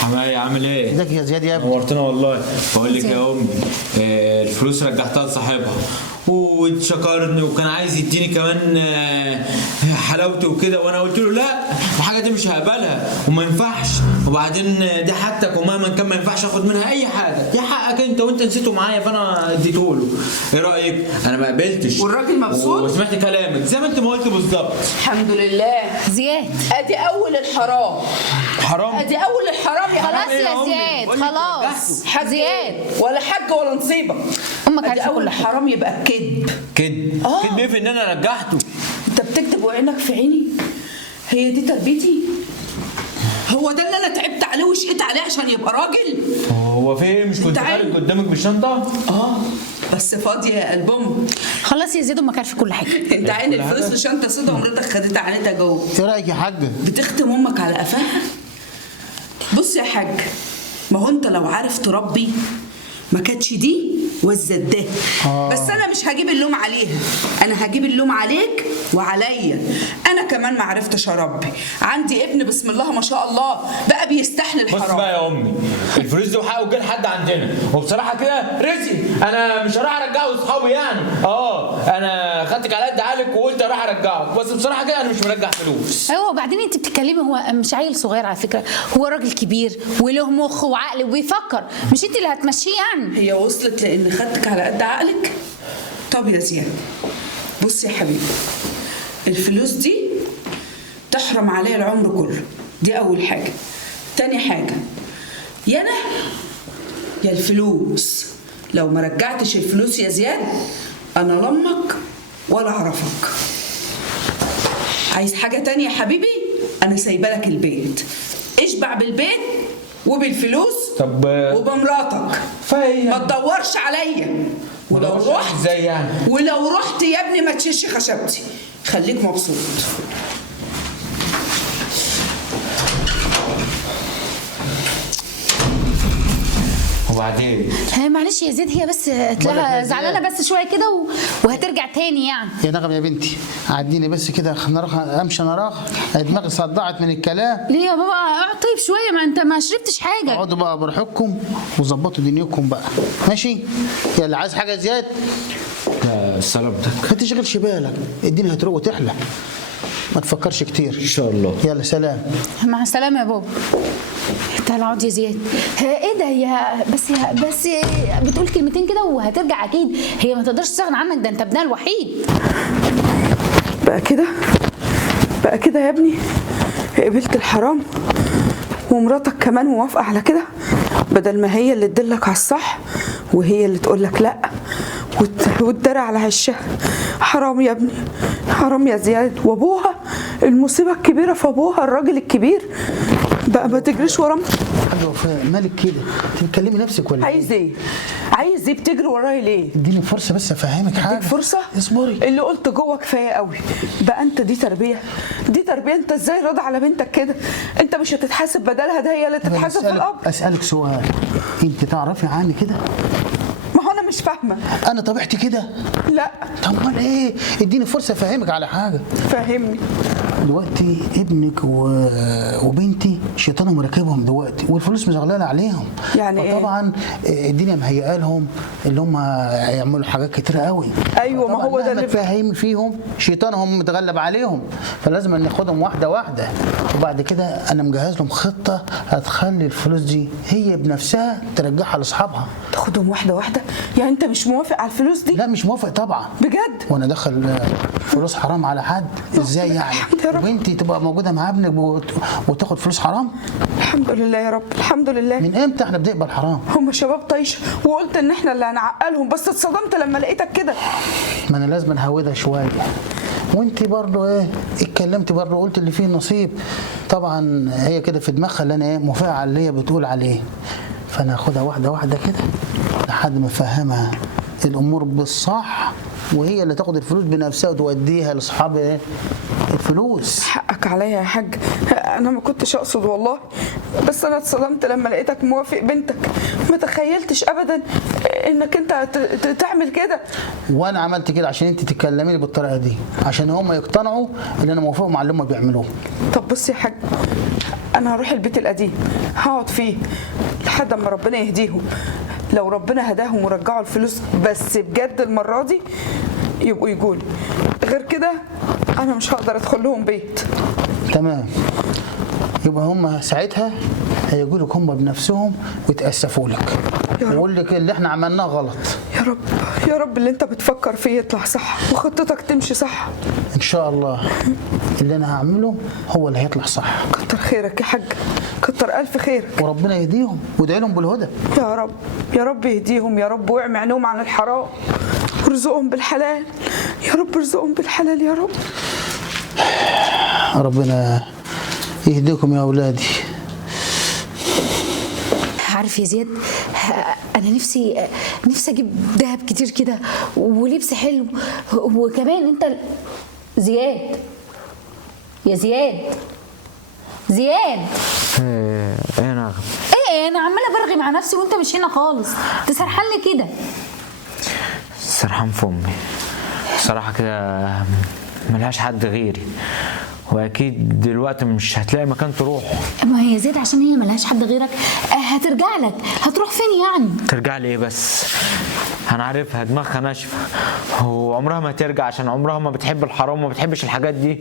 حماية عامل ايه؟ ازيك يا زياد يا ابني؟ نورتنا والله. بقول لك يا امي، الفلوس رجعتها لصاحبها واتشكرني وكان عايز يديني كمان حلاوتي وكده، وانا قلت له لا، الحاجه دي مش هقبلها وما ينفعش، وبعدين دي حاجتك ومهما كان ما ينفعش اخد منها اي حاجه، دي حقك انت وانت نسيته معايا فانا اديته له. ايه رايك؟ انا ما قبلتش والراجل مبسوط وسمعت كلامك زي ما انت ما قلت بالظبط. الحمد لله. زياد ادي اول الحرام، حرام. ادي اول الحرام يا خلاص حبيبي. يا زياد خلاص. حاج زياد ولا حاج ولا نصيبك. امك ادي عارفه اول كل حاجه. الحرام يبقى الكذب. كدب كدب ايه في ان انا رجعته؟ انت بتكذب وعينك في عيني؟ هي دي تربيتي؟ هو ده اللي انا تعبت عليه وشقيت عليه عشان يبقى راجل؟ هو في ايه؟ مش كنت تعال. خارج قدامك بالشنطه؟ بس فاضيه يا قلبهم. خلاص يا زياد امك عارفه كل حاجه. انت عين الفلوس في شنطه سودا ومراتك خدتها عليها جوه. ايه رايك يا حاج؟ بتختم امك على قفاها. بص يا حاج، ما هو انت لو عارف تربي ما كانتش دي والزدات. بس انا مش هجيب اللوم عليها، انا هجيب اللوم عليك وعليا. انا كمان ما عرفتش اربي. عندي ابن بسم الله ما شاء الله بقى بيستحمل بص الحرام. بقى يا امي، الفلوس دي وحقه جه لحد عندنا، وبصراحه كده رزقي، انا مش هروح ارجعه لاصحابي يعني. انا خدتك على قد عقلك وقلت اروح ارجعه، بس بصراحه كده انا مش مرجع فلوس. ايوه وبعدين انت بتتكلمي، هو مش عيل صغير على فكره، هو راجل كبير وله مخ وعقل وبيفكر، مش انت اللي هتمشيه يعني. هي وصلت لان خدتك على قد عقلك؟ طب يا زياد بص يا حبيبي، الفلوس دي تحرم عليا العمر كله، دي اول حاجه. تاني حاجه، يا انا يا الفلوس. لو ما رجعتش الفلوس يا زياد انا لا امك ولا اعرفك. عايز حاجه تانية يا حبيبي؟ انا سايبه لك البيت، اشبع بالبيت وبالفلوس طب وبمراتك، ما تدورش عليا. ولو رحت ازاي يعني؟ ولو رحت يا ابني ما تشيلش خشبتي، خليك مبسوط. وبعدين معلش يا زيد، هي بس تلاقيها زعلانه بس شويه كده وهترجع تاني يعني. يا نغم يا بنتي عديني بس كده، امشي انا راخ، دماغي صدعت من الكلام. ليه يا بابا؟ اقعد طيب شويه، ما انت ما شربتش حاجه. اقعدوا بقى بروحكم وظبطوا دنياكم بقى، ماشي؟ يلا عايز حاجه زياد؟ لا سلامتك. ما تشغلش بالك، الدنيا هتروق وتحلى، ما تفكرش كتير ان شاء الله. يلا سلام. مع السلامه يا بابا. تعالى اقعد يا زياد. ايه ده؟ بس بتقول كلمتين كده وهترجع اكيد، هي ما تقدرش تستغنى عنك، ده انت ابنها الوحيد. بقى كده يا ابني قبلت الحرام ومراتك كمان موافقه على كده، بدل ما هي اللي تدلك على الصح وهي اللي تقول لك لا وتدرى على عشها. حرام يا ابني، حرام يا زياد. وابوها المصيبه الكبيره في ابوها الراجل الكبير بقى ما تجريش ورا. حاجه وفاء مالك كده؟ انت بتكلمي نفسك ولا عايز ايه؟ عايز ايه؟ بتجري ورايا ليه؟ اديني فرصه بس افهمك حاجه. اديك فرصه؟ اصبري. اللي قلت جوه كفايه قوي بقى. انت دي تربيه؟ دي تربيه؟ انت ازاي راضي على بنتك كده؟ انت مش هتتحاسب بدلها، ده هي اللي تتحاسب في الاب. اسالك سؤال، انت تعرفي عني كده؟ ما هو انا مش فاهمه. انا طبيعتي كده؟ لا. طب امال ايه؟ اديني فرصه افهمك على حاجه. فهمني. دلوقتي ابنك وبنتي شيطانهم راكبهم دلوقتي، والفلوس مشغلاله عليهم. يعني ايه؟ طبعا الدنيا مهيئه لهم اللي هم يعملوا حاجات كتيره قوي. ايوه ما هو ده اللي تفهم فيهم، شيطانهم متغلب عليهم، فلازم ناخدهم واحده واحده، وبعد كده انا مجهز لهم خطه هتخلي الفلوس دي هي بنفسها ترجعها لاصحابها. تاخدهم واحده واحده؟ يعني انت مش موافق على الفلوس دي؟ لا مش موافق طبعا. بجد؟ وانا دخل فلوس حرام على حد؟ ازاي يعني؟ وبنتي تبقى موجوده مع ابنك وتاخد فلوس حرام؟ الحمد لله يا رب، الحمد لله. من امتى احنا بنقبل حرام؟ هم شباب طيشه وقلت ان احنا اللي هنعقلهم، بس اتصدمت لما لقيتك كده. ما انا لازم نهودها شويه، وانت برضو ايه اتكلمت برضو قلت اللي فيه نصيب. طبعا هي كده في دماغها اللي انا موافقه على اللي هي بتقول عليه، فانا هاخدها واحده واحده كده لحد ما افهمها الامور بالصح، وهي اللي تاخد الفلوس بنفسها وتوديها لاصحاب الفلوس. حقك عليا يا حاج، انا ما كنتش اقصد والله، بس انا اتصدمت لما لقيتك موافق بنتك. ما تخيلتش ابدا انك انت تعمل كده. وانا عملت كده عشان انت تتكلمي لي بالطريقه دي، عشان هم يقتنعوا ان انا موافق مع اللي هم بيعملوه. طب بص يا حاج، انا هروح البيت القديم هقعد فيه لحد ما ربنا يهديهم. لو ربنا هداهم ورجعوا الفلوس بس بجد المره دي يبقوا يقولي، غير كده انا مش هقدر ادخل لهم بيت. تمام، يبقى هم ساعتها هيجوا لك هم بنفسهم ويتاسفوا لك ويقول لك اللي احنا عملناه غلط. يا رب يا رب اللي انت بتفكر فيه يطلع صح وخطتك تمشي صح ان شاء الله. اللي انا هعمله هو اللي هيطلع صح. كتر خيرك يا حاج، كتر الف خيرك. وربنا يهديهم وادعي لهم بالهدى. يا رب يا رب يهديهم يا رب، واعمي عينهم عن الحرام وارزقهم بالحلال يا رب، ارزقهم بالحلال يا رب. ربنا يهديكم يا اولادي. عارف يا زياد، انا نفسي اجيب دهب كتير كده ولبس حلو، وكمان انت زياد، يا زياد ايه يا نغم؟ ايه انا عماله برغي مع نفسي وانت مش هنا خالص، انت سرحان لي كده. سرحان في امي بصراحه كده، ملهاش حد غيري، واكيد دلوقتي مش هتلاقي مكان تروح. ما هي زياد عشان هي ملهاش حد غيرك هترجع لك، هتروح فين يعني؟ ترجع لي ايه بس؟ انا عارفها دماغها ناشفه وعمرها ما ترجع، عشان عمرها ما بتحب الحرام وما بتحبش الحاجات دي.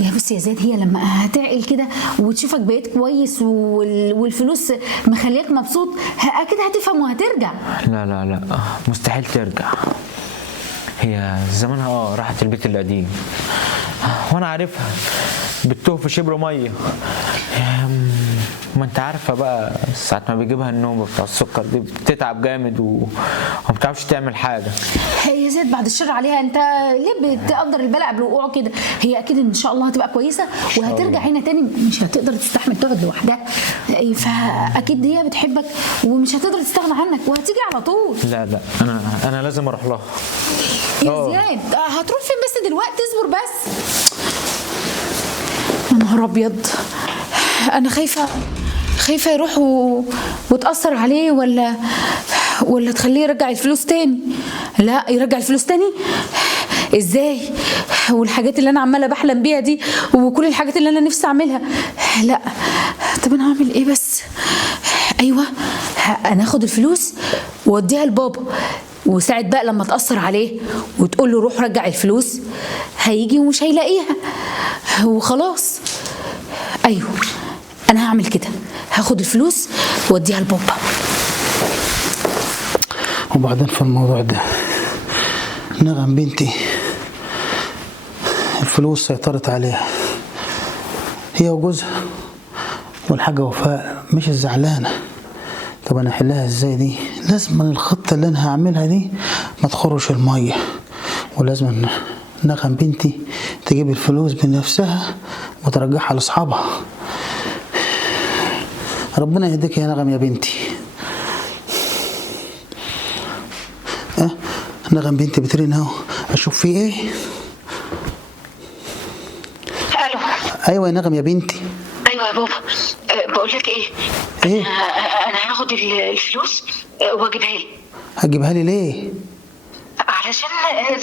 يا بس يا زياد، هي لما هتعقل كده وتشوفك بقيت كويس والفلوس مخليك مبسوط اكيد هتفهم وهترجع. لا لا لا، مستحيل ترجع. هي زمانها راحت البيت القديم، وانا عارفها بتوه في شبر ميه. ما انت عارفه بقى ساعه ما بيجيبها النوم بتاع السكر دي بتتعب جامد وما بتعرفش تعمل حاجه. يا زياد بعد الشر عليها، انت ليه بتقدر البلاء قبل وقوعه كده؟ هي اكيد ان شاء الله هتبقى كويسه وهترجع هنا تاني، مش هتقدر تستحمل تقعد لوحدها، فاكيد هي بتحبك ومش هتقدر تستغنى عنك وهتيجي على طول. لا لا، انا لازم اروح لها. يا زياد هتروح فين بس دلوقتي؟ اصبر بس. يا نهار ابيض، انا خايفه يروح وتأثر عليه ولا تخليه يرجع الفلوس تاني. لا يرجع الفلوس تاني ازاي؟ والحاجات اللي انا عماله بحلم بيها دي وكل الحاجات اللي انا نفسي اعملها، لا. طب انا هعمل ايه بس؟ ايوه، انا اخد الفلوس واوديها لبابا، وساعة بقى لما تأثر عليه وتقول له روح رجع الفلوس هيجي ومش هيلاقيها وخلاص. ايوه انا هعمل كده، هاخد الفلوس واوديها لبابا. وبعدين في الموضوع ده نغم بنتي الفلوس سيطرت عليها هي وجوزها، والحاجة وفاء مش زعلانة. طب انا احلها ازاي دي؟ لازم الخطة اللي انا هعملها دي ما تخرش المية، ولازم نغم بنتي تجيب الفلوس بنفسها وترجعها لاصحابها. ربنا يهديك يا نغم يا بنتي. نغم بنتي بترن اهو، اشوف في ايه. الو. ايوه يا نغم يا بنتي. ايوه يا بابا، بقول لك ايه؟ انا هاخد الفلوس واجيبها لي. هتجيبها لي ليه؟ علشان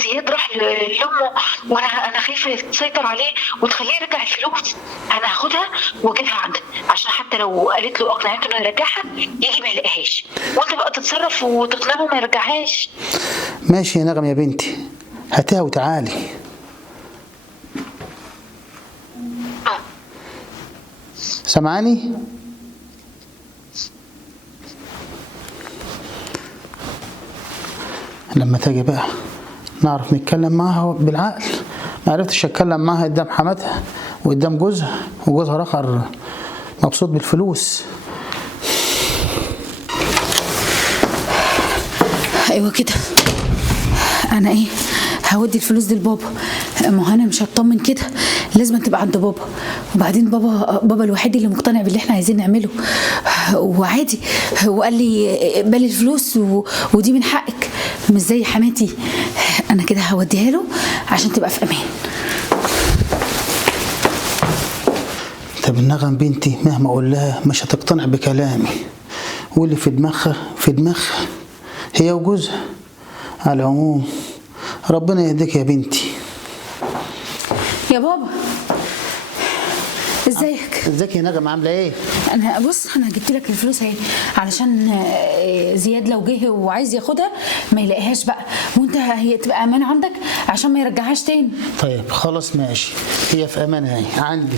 زياد راح لامه وانا خايفه تسيطر عليه وتخليه يرجع الفلوس. انا هاخدها واجيبها عندك عشان حتى لو قالت له اقنعته انه يرجعها يجي ما يلاقيهاش، وانت بقى تتصرف وتقنعه ما يرجعهاش. ماشي يا نغم يا بنتي، هاتيها وتعالي. سامعاني؟ لما تيجي بقى نعرف نتكلم معاها بالعقل. ما عرفتش اتكلم معاها قدام حماتها وقدام جوزها، وجوزها الاخر مبسوط بالفلوس. ايوه كده، انا هودي الفلوس دي لبابا. ما هو انا مش هطمن كده، لازم تبقى عند بابا. وبعدين بابا الوحيد اللي مقتنع باللي احنا عايزين نعمله، وعادي. وقال لي اقبلي الفلوس ودي من حقك، مش زي حماتي. انا كده هوديها له عشان تبقى في امان. طب النغم بنتي مهما اقول لها مش هتقتنع بكلامي، واللي في دماغها في دماغها هي وجوزها. على العموم ربنا يهديك يا بنتي. يا بابا ازيك؟ ازيك يا نغم، عامله ايه؟ انا بص، انا جبت لك الفلوس اهي علشان زياد لو جه وعايز ياخدها ما يلاقيهاش بقى، وانت هي تبقى امان عندك عشان ما يرجعهاش تاني. طيب خلاص ماشي، هي في امان اهي عندي.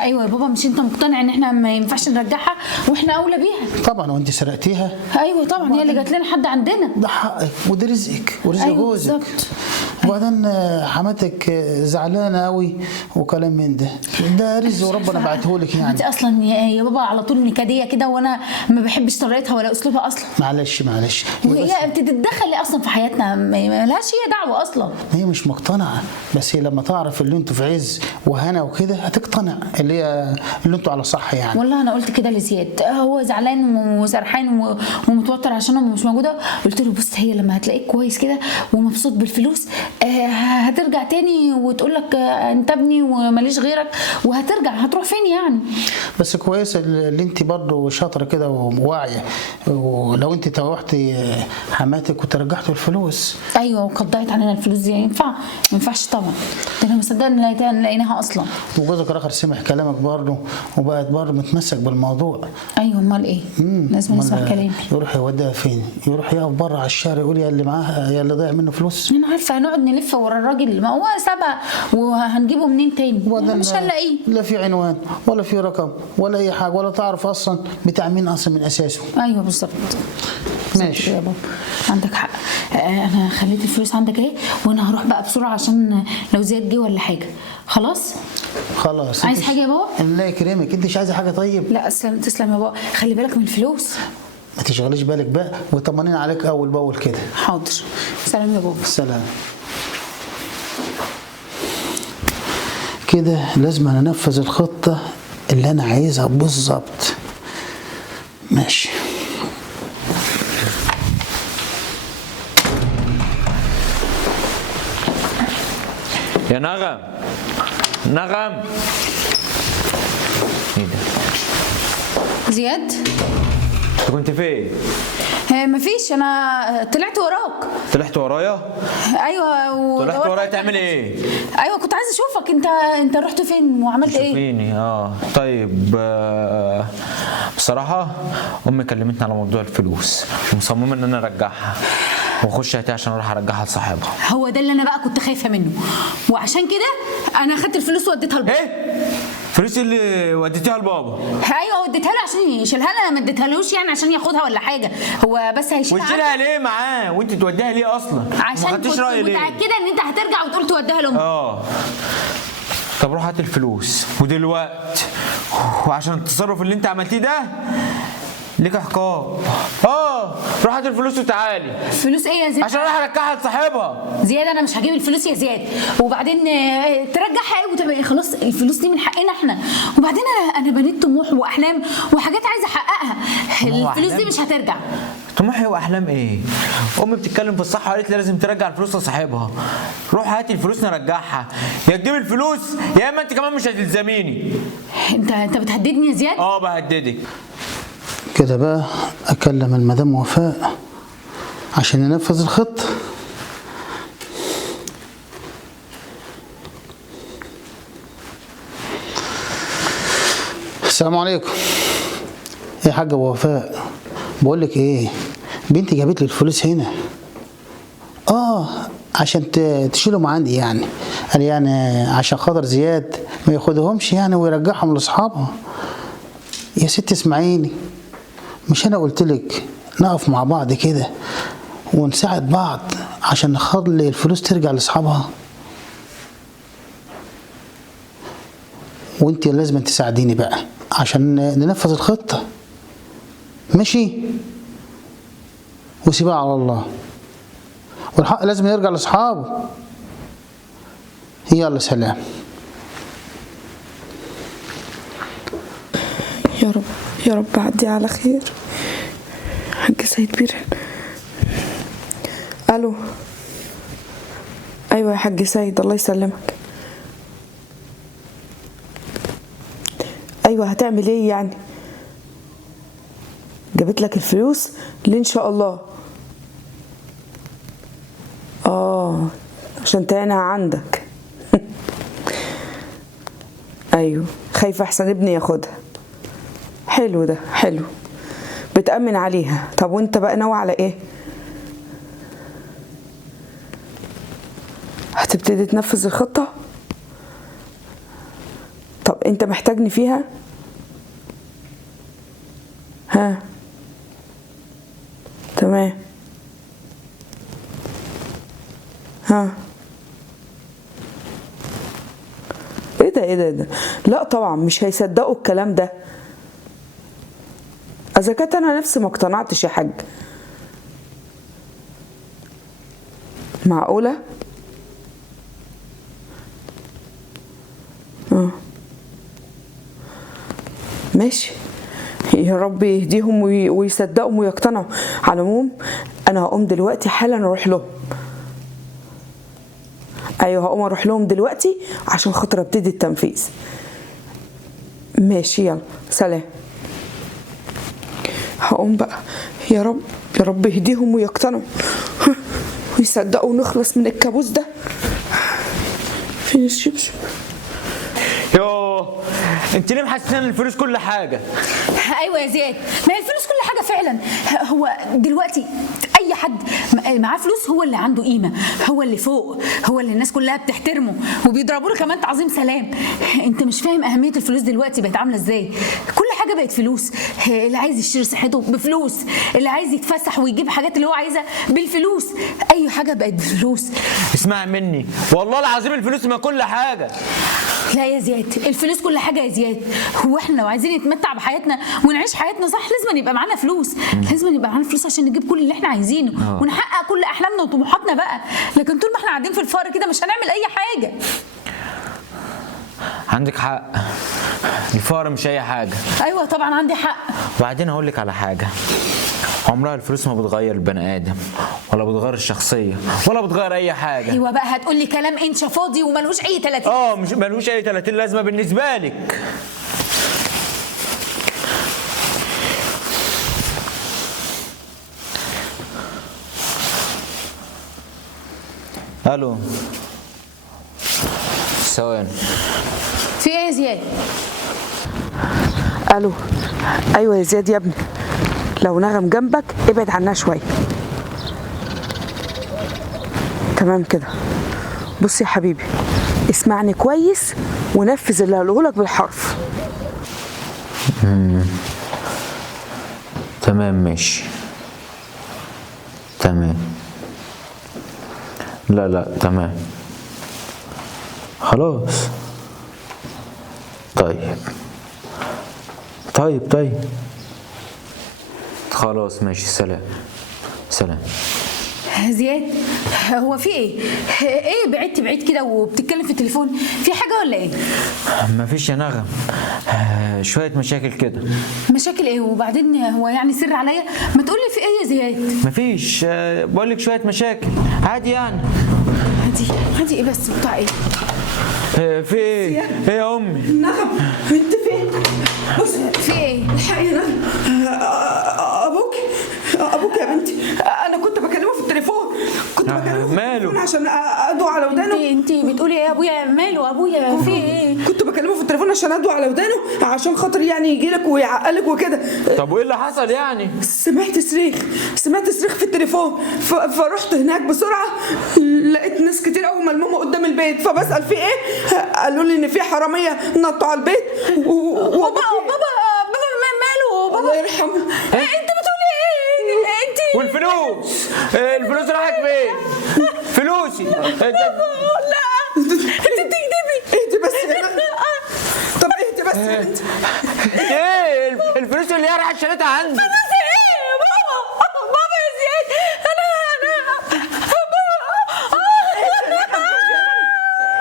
ايوه يا بابا، مش انت مقتنع ان احنا ما ينفعش نرجعها واحنا اولى بيها؟ طبعا، وانت سرقتيها؟ ايوه طبعا، هي اللي جات لنا حد عندنا. ده حقك وده رزقك ورزق أيوة جوزك. بالظبط. وبعدين حماتك زعلانه قوي وكلام من ده رزق وربنا بعتهولك يعني. انت اصلا يا بابا على طول نكديه كده، وانا ما بحبش طريقتها ولا اسلوبها اصلا. معلش وهي بتتدخل اصلا في حياتنا، ما لهاش هي دعوه اصلا. هي مش مقتنعه، بس هي لما تعرف اللي انتوا في عز وهنا وكده هتقتنع اللي انتوا على صح يعني. والله انا قلت كده لزياد، هو زعلان وسرحان ومتوتر عشان امه مش موجوده. قلت له بص، هي لما هتلاقيك كويس كده ومبسوط بالفلوس هترجع تاني وتقول لك انت ابني وماليش غيرك، وهترجع. هتروح فين يعني؟ بس كويس اللي انت برضه شاطره كده وواعيه، ولو انت توحتي حماتك وترجعتوا الفلوس. ايوه، وقد ضاعت علينا الفلوس دي. ما ينفعش طبعا، ده انا مصدقه ان لقيناها اصلا. وجوزك الاخر سمع كلامك برضه وبقت برضه متمسك بالموضوع. ايوه، امال ايه؟ لازم نسمع كلامي. يروح يوديها فين؟ يروح يقف بره على الشارع يقول يا اللي معاها يا اللي ضايع منه فلوس. انا عارفه، هنقعد نلف ورا الراجل، ما هو سابها وهنجيبه منين تاني؟ مش هنلاقيه. لا في عنوان ولا في رقم ولا اي حاجه، ولا تعرف اصلا بتاع مين اصلا من اساسه. ايوه بالظبط. ماشي يا بابا، عندك حق. انا خليت الفلوس عندك اهي، وانا هروح بقى بسرعه عشان لو زياد جه ولا حاجه. خلاص عايز حاجه يا بابا؟ الله يكرمك، انت مش عايزه حاجه؟ طيب لا تسلم يا بابا، خلي بالك من الفلوس. ما تشغليش بالك بقى، وطمنين عليك اول باول كده. حاضر. سلام يا بابا. سلام. كده لازم انفذ الخطه اللي انا عايزها بالظبط. ماشي. يا نغم، نغم، ايه ده؟ زياد، انت كنت فين؟ مفيش، انا طلعت وراك. طلعت ورايا؟ ايوه. طلعت ورايا تعمل ايه؟ ايوه، كنت عايزه اشوفك انت رحت فين وعملت ايه؟ شوفيني. طيب. بصراحه امي كلمتني على موضوع الفلوس ومصممه ان انا ارجعها واخش هاتي عشان اروح ارجعها لصاحبها. هو ده اللي انا بقى كنت خايفه منه، وعشان كده انا اخدت الفلوس ووديتها لبابا. ايه؟ الفلوس اللي وديتيها لبابا؟ ايوه، وديتها له عشان يشيلها لي. انا ما اديتهالوش يعني عشان ياخدها ولا حاجه، هو بس هيشيلها. وتشيلها ليه معاه؟ وانت توديها ليه اصلا؟ عشان كنت متاكده ان انت هترجع وتقول توديها لامك. طب روح هات الفلوس ودلوقتي، وعشان التصرف اللي انت عملتيه ده ليك عقاب. روح هات الفلوس وتعالي. فلوس ايه يا زياد؟ عشان اروح ارجعها لصاحبها. زياد، انا مش هجيب الفلوس يا زياد، وبعدين ترجعها ايه وتبقى خلاص الفلوس دي من حقنا احنا. وبعدين انا بنيت طموح واحلام وحاجات عايزه احققها. الفلوس دي مش هترجع. طموحي واحلام ايه؟ امي بتتكلم في الصح وقالت لي لازم ترجع الفلوس لصاحبها. روح هاتي الفلوس نرجعها، يا تجيب الفلوس يا اما انت كمان مش هتلزميني. انت بتهددني يا زياد؟ بهددك. كده بقى اكلم المدام وفاء عشان ننفذ الخطه. السلام عليكم. يا حاجه وفاء، بقول لك ايه، بنتي جابت لي الفلوس هنا عشان تشيلهم عندي يعني. قال يعني عشان خاطر زياد ما ياخدهمش يعني ويرجعهم لاصحابها. يا ست اسمعيني، مش انا قلت لك نقف مع بعض كده ونساعد بعض عشان نخلي الفلوس ترجع لاصحابها؟ وانت لازم تساعديني بقى عشان ننفذ الخطة. ماشي؟ وسيبها على الله، والحق لازم يرجع لاصحابه. يلا سلام. يا رب عدي على خير. حاج سيد بيرن، الو. ايوه يا حاج سيد، الله يسلمك. ايوه هتعمل ايه يعني؟ جابت لك الفلوس؟ ليه ان شاء الله؟ عشان تعينها عندك. ايوه خايفه احسن ابني ياخدها. حلو ده، حلو، بتأمن عليها. طب وانت بقى ناوي على ايه؟ هتبتدي تنفذ الخطة؟ طب انت محتاجني فيها؟ ها تمام. ها ايه ده؟ لا طبعا مش هيصدقوا الكلام ده. اذا كنت انا نفسي ما اقتنعتش يا حاج. معقولة؟ ماشي، يا رب يهديهم ويصدقوا ويقتنعوا. على العموم انا هقوم دلوقتي حالا اروح لهم. ايوه هقوم اروح لهم دلوقتي عشان خاطر ابتدي التنفيذ. ماشي يلا سلام. هقوم بقى. يا رب يا رب يهديهم ويقتنعوا ويصدقوا ونخلص من الكابوس ده. فين الشبشب؟ يوه، انت ليه محسسه ان الفلوس كل حاجه؟ ايوه يا زياد، ما هي الفلوس كل حاجه فعلا. هو دلوقتي اي حد معاه فلوس هو اللي عنده قيمه، هو اللي فوق، هو اللي الناس كلها بتحترمه وبيضربوا له كمان تعظيم سلام. انت مش فاهم اهميه الفلوس دلوقتي بقت عامله ازاي. كل حاجه بقت فلوس. اللي عايز يشتري صحته بفلوس، اللي عايز يتفسح ويجيب حاجات اللي هو عايزها بالفلوس، اي حاجه بقت بفلوس. اسمعي مني، والله العظيم الفلوس ما كل حاجه. لا يا زياد، الفلوس كل حاجه يا زياد. هو احنا لو عايزين نتمتع بحياتنا ونعيش حياتنا صح لازم يبقى معانا فلوس، لازم يبقى معانا فلوس عشان نجيب كل اللي احنا عايزينه ونحقق كل احلامنا وطموحاتنا بقى. لكن طول ما احنا قاعدين في الفقر كده مش هنعمل اي حاجه. عندك حق، الفقر مش اي حاجه. ايوه طبعا عندي حق. وبعدين هقول لك على حاجه، عمرها الفلوس ما بتغير البني ادم ولا بتغير الشخصيه ولا بتغير اي حاجه. ايوه بقى هتقول لي كلام انشا فاضي وملهوش اي 30. مش ملهوش اي 30 لازمه بالنسبه لك. الو، ثواني. في ايه يا زياد؟ الو. ايوه يا زياد يا ابني، لو نغم جنبك ابعد عنها شويه. تمام كده. بص يا حبيبي، اسمعني كويس ونفذ اللي هقوله لك بالحرف. تمام ماشي. تمام. لا تمام خلاص. طيب خلاص ماشي. سلام. زياد هو في ايه؟ ايه بعدت بعيد كده وبتتكلم في التليفون؟ في حاجه ولا ايه؟ مفيش يا نغم، شويه مشاكل كده. مشاكل ايه؟ وبعدين هو يعني سر عليا؟ ما تقولي في ايه يا زياد؟ مفيش، بقول لك شويه مشاكل عادي يعني. عادي ايه بس بتاع ايه؟ في ايه؟ ايه يا امي؟ نغم انت فين؟ بص في ايه؟ الحقي يا نغم، ابوك يا بنتي. انا كنت بكلمه في التليفون، ماله؟ عشان ادعو على ودانه. انت بتقولي ايه يا ابويا؟ ماله ابويا؟ في ايه؟ كنت بكلمه في التليفون عشان ادعو على ودانه عشان خاطر يعني يجي لك ويعقلك وكده. طب وايه اللي حصل يعني؟ سمعت صريخ في التليفون، فرحت هناك بسرعه، لقيت ناس كتير قوي ملمومه قدام البيت، فبسال في ايه، قالوا لي ان في حراميه نطوا على البيت بابا ماله؟ الله يرحمه. انت بتقولي ايه؟ انت والفلوس راحت فين؟ فلوسي. لا انت بتكذبي. اهدي بس يا نغم. طب اهدي بس يا بنتي. ايه الفلوس اللي هي راحت شالتها عندي؟ فلوس ايه؟ بابا يا زياد،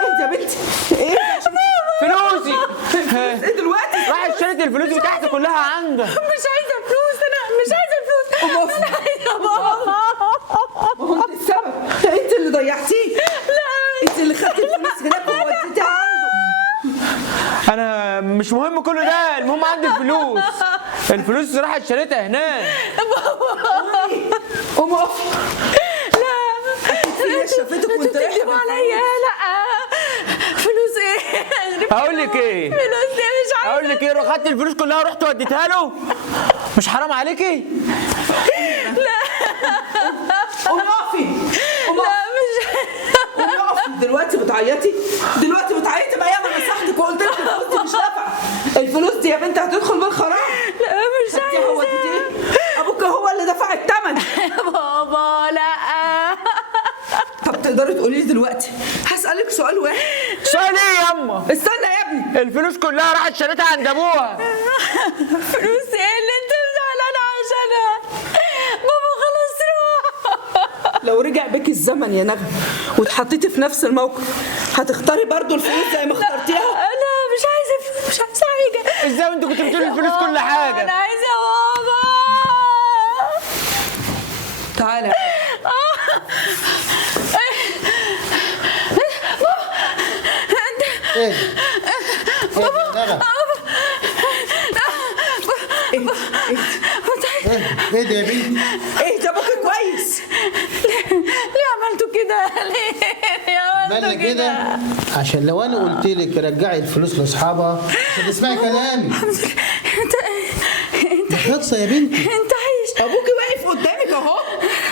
اهدي يا بنتي. ايه فلوسي ايه دلوقتي؟ راحت شالت الفلوس بتاعتي كلها عندك. مش عايزه فلوس، انا مش عايزه فلوس، انا عايزه بابا. ما هو انت السبب. مش مهم كل ده، المهم عندي الفلوس. الفلوس راحت شريتها هناك. قوم اقف. لا شافتك وانت بتكذب عليا. لا فلوس ايه؟ هقول لك ايه؟ فلوس ايه؟ مش عايزه. هقول لك ايه؟ خدت الفلوس كلها رحت وديتها له؟ مش حرام عليكي؟ قوم اقفي. لا مش قوم اقفي. دلوقتي بتعيطي ما ياما نصحتك وقلت لك الفلوس دي مش نافعه. الفلوس دي يا بنت هتدخل بالخراب. لا مش هو عايزه. ابوك هو اللي دفع الثمن. بابا لا. طب تقدري تقولي لي دلوقتي؟ هسألك سؤال واحد. سؤال ايه يا اما؟ استنى يا ابني. الفلوس كلها راحت شريتها عند ابوها. فلوس ايه اللي انت زعلانه عشانها؟ بابا خلاص روح. لو رجع بك الزمن يا نغم واتحطيتي في نفس الموقف هتختاري برضو الفلوس زي ما اخترتيها؟ لا مش عايزه فلوس، مش عايزه حاجه. ازاي وانت كنت بتقولي الفلوس كل انا حاجه؟ عايزه بابا. تعالى. ايه ده؟ ايه ده يا بنتي؟ ايه ده ابوك كويس؟ ليه عملتوا كده؟ ليه عملتوا مالك كده؟ عشان لو انا قلت لك رجعي الفلوس لاصحابها مش هتسمعي كلامي. انت خلصة يا بنتي. انت عايش. ابوك واقف قدامك اهو.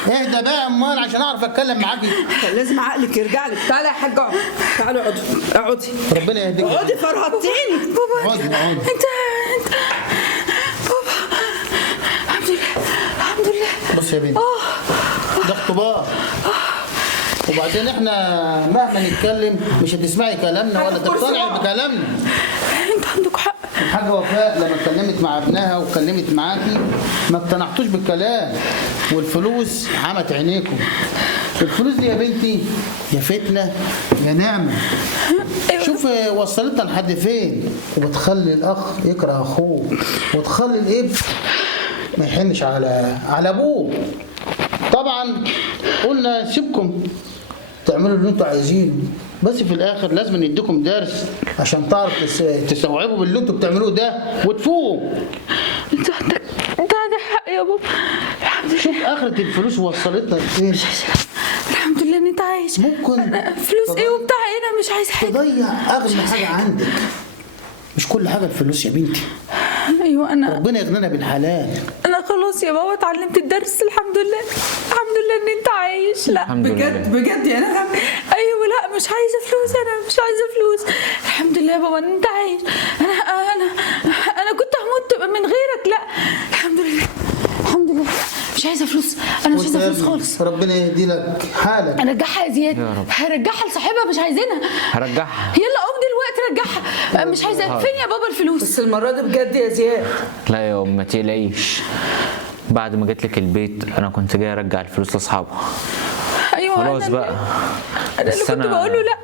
اهدى بقى امال عشان اعرف اتكلم معاكي. كان لازم عقلك يرجع لك. تعالى يا حاج اقعد. تعالى اقعدي. ربنا يهديك. اقعدي فرهطتيني. بابا اقعدي. انت بابا الحمد لله الحمد لله. بص يا بنتي، ده اختبار. وبعدين احنا مهما نتكلم مش هتسمعي كلامنا ولا تقتنعي بكلامنا. انت عندك حق. الحاجة وفاء لما اتكلمت مع ابنها واتكلمت معاكي ما اقتنعتوش بالكلام، والفلوس عمت عينيكم. الفلوس دي يا بنتي يا فتنة يا نعمة. شوف وصلتنا لحد فين، وبتخلي الأخ يكره أخوه، وتخلي الابن ما يحنش على ابوه. طبعا قلنا سيبكم تعملوا اللي انتوا عايزينه، بس في الاخر لازم نديكم درس عشان تعرف تستوعبوا باللي انتوا بتعملوه ده وتفوقوا. انت عندك حق يا بابا. الحمد لله. شوف اخرة الفلوس وصلتنا لفين. الحمد لله ان انت عايش. ممكن فلوس ايه وبتاع ايه؟ انا مش عايز حاجه. تضيع اغلى حاجة عندك. مش كل حاجة الفلوس يا بنتي. ايوه ربنا يغنينا بالحلال. انا خلاص يا بابا اتعلمت الدرس. الحمد لله الحمد لله ان انت عايش. لا الحمد لله. بجد يا نغم. ايوه لا مش عايزه فلوس. انا مش عايزه فلوس. الحمد لله يا بابا ان انت عايش. انا كنت هموت من غيرك. لا الحمد لله الحمد لله. مش عايزه فلوس. انا مش عايزه فلوس خالص. ربنا يهدي لك حالك. هرجعها يا زياد. هرجعها لصاحبها. مش عايزينها. هرجعها. يلا قوم دلوقتي رجعها. مش عايزه. فين يا بابا الفلوس؟ بس المرة دي بجد يا زياد. لا يا ام ما تقلقيش، بعد ما جيت لك البيت انا كنت جاي ارجع الفلوس لاصحابها. ايوه خلاص بقى. انا اللي كنت بقول له لا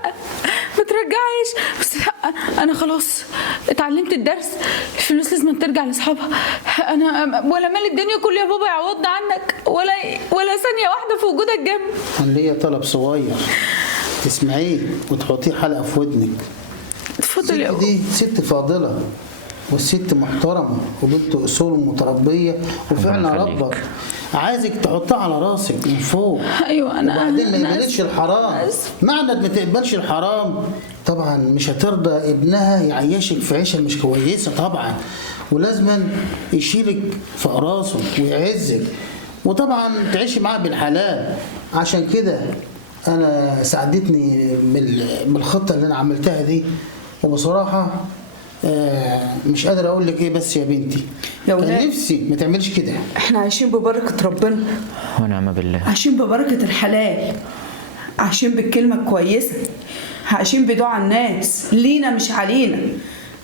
ما ترجعيش. بس لا انا خلاص اتعلمت الدرس. الفلوس لازم ترجع لاصحابها. انا ولا مال الدنيا كله يا بابا يعوضنا عنك ولا ثانيه واحده في وجودك جنبي. كان ليا طلب صغير تسمعيه وتحطيه حلقة في ودنك. اتفضل يا الست بابا. دي ست فاضلة والست محترمة وبنت أصول متربية وفعلا ربنا يخليك. ربك عايزك تحطها على راسك من فوق. ايوه انا وبعدين ما أنا يقبلش آسفة. الحرام. آسفة. معنى ما تقبلش الحرام طبعا مش هترضى ابنها يعيشك في عيشة مش كويسة طبعا، ولازما يشيلك في راسه ويعزك، وطبعا تعيشي معاه بالحلال. عشان كده انا ساعدتني بالخطة اللي انا عملتها دي، وبصراحة مش قادر اقول لك ايه. بس يا بنتي يا ولاد. كان نفسي ما تعملش كده. احنا عايشين ببركة ربنا، ونعم بالله. عايشين ببركة الحلال، عايشين بالكلمة الكويسة، عايشين بدعاء الناس لينا مش علينا،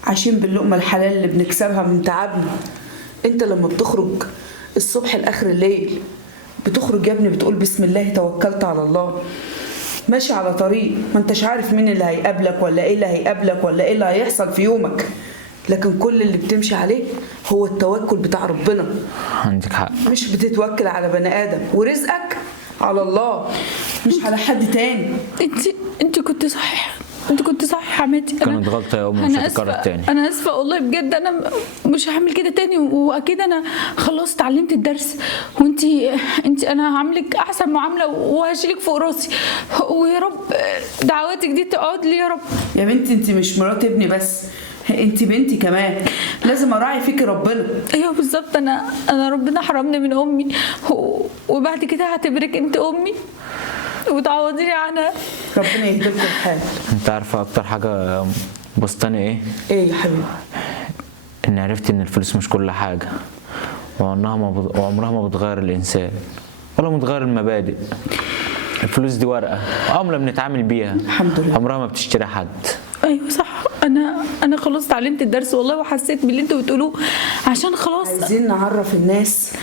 عايشين باللقمة الحلال اللي بنكسبها من تعبنا. انت لما بتخرج الصبح لاخر الليل بتخرج يا ابني بتقول بسم الله توكلت على الله، ماشي على طريق ما انتش عارف مين اللي هيقابلك ولا ايه اللي هيقابلك ولا ايه اللي هيحصل في يومك، لكن كل اللي بتمشي عليه هو التوكل بتاع ربنا. عندك حق. مش بتتوكل على بني ادم، ورزقك على الله مش على حد تاني. انت كنت صحيح. انت كنت صح يا حماتي. كانت غلطة يا أمي، مش هتتكرر تاني. انا اسفه والله بجد، انا مش هعمل كده تاني، واكيد انا خلاص اتعلمت الدرس، انت انا هعملك احسن معامله وهشيلك فوق راسي، ويا رب دعواتك دي تقعد لي يا رب. يا بنتي انت مش مرات ابني بس، انت بنتي كمان، لازم اراعي فيكي ربنا. ايوه بالظبط، انا ربنا حرمني من امي، وبعد كده هعتبرك انت امي وتعوضيني عنها. ربنا يهديكم الحال. انت عارفة اكتر حاجة بسطاني ايه؟ ايه يا حبيبي؟ اني عرفت ان الفلوس مش كل حاجة، وعمرها ما بتغير الانسان ولا بتغير المبادئ. الفلوس دي ورقة عملة بنتعامل بيها، الحمد لله. عمرها ما بتشتري حد. ايوه صح، انا خلاص اتعلمت الدرس والله، وحسيت باللي انتوا بتقولوه، عشان خلاص عايزين نعرف الناس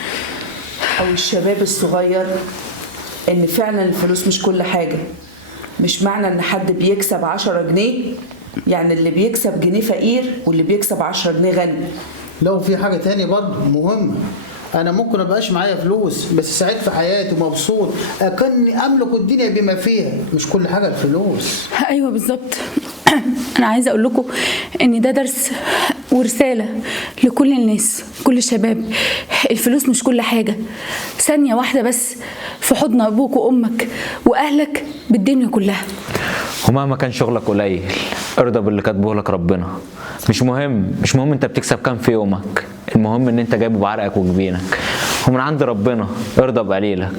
او الشباب الصغير ان فعلا الفلوس مش كل حاجة. مش معنى ان حد بيكسب 10 جنيه يعني اللي بيكسب جنيه فقير واللي بيكسب 10 جنيه غني. لو في حاجة تانية برضه مهمة، أنا ممكن مبقاش معايا فلوس بس سعيد في حياتي ومبسوط، أكني أملك الدنيا بما فيها، مش كل حاجة الفلوس. ايوه بالظبط. انا عايزه اقول لكم ان ده درس ورساله لكل الناس، كل الشباب. الفلوس مش كل حاجه، ثانيه واحده بس في حضن ابوك وامك واهلك بالدنيا كلها. ومهما كان شغلك قليل ارضى باللي كاتبه لك ربنا. مش مهم انت بتكسب كام في يومك، المهم ان انت جايبه بعرقك وجبينك، ومن عند ربنا ارضى بقليلك.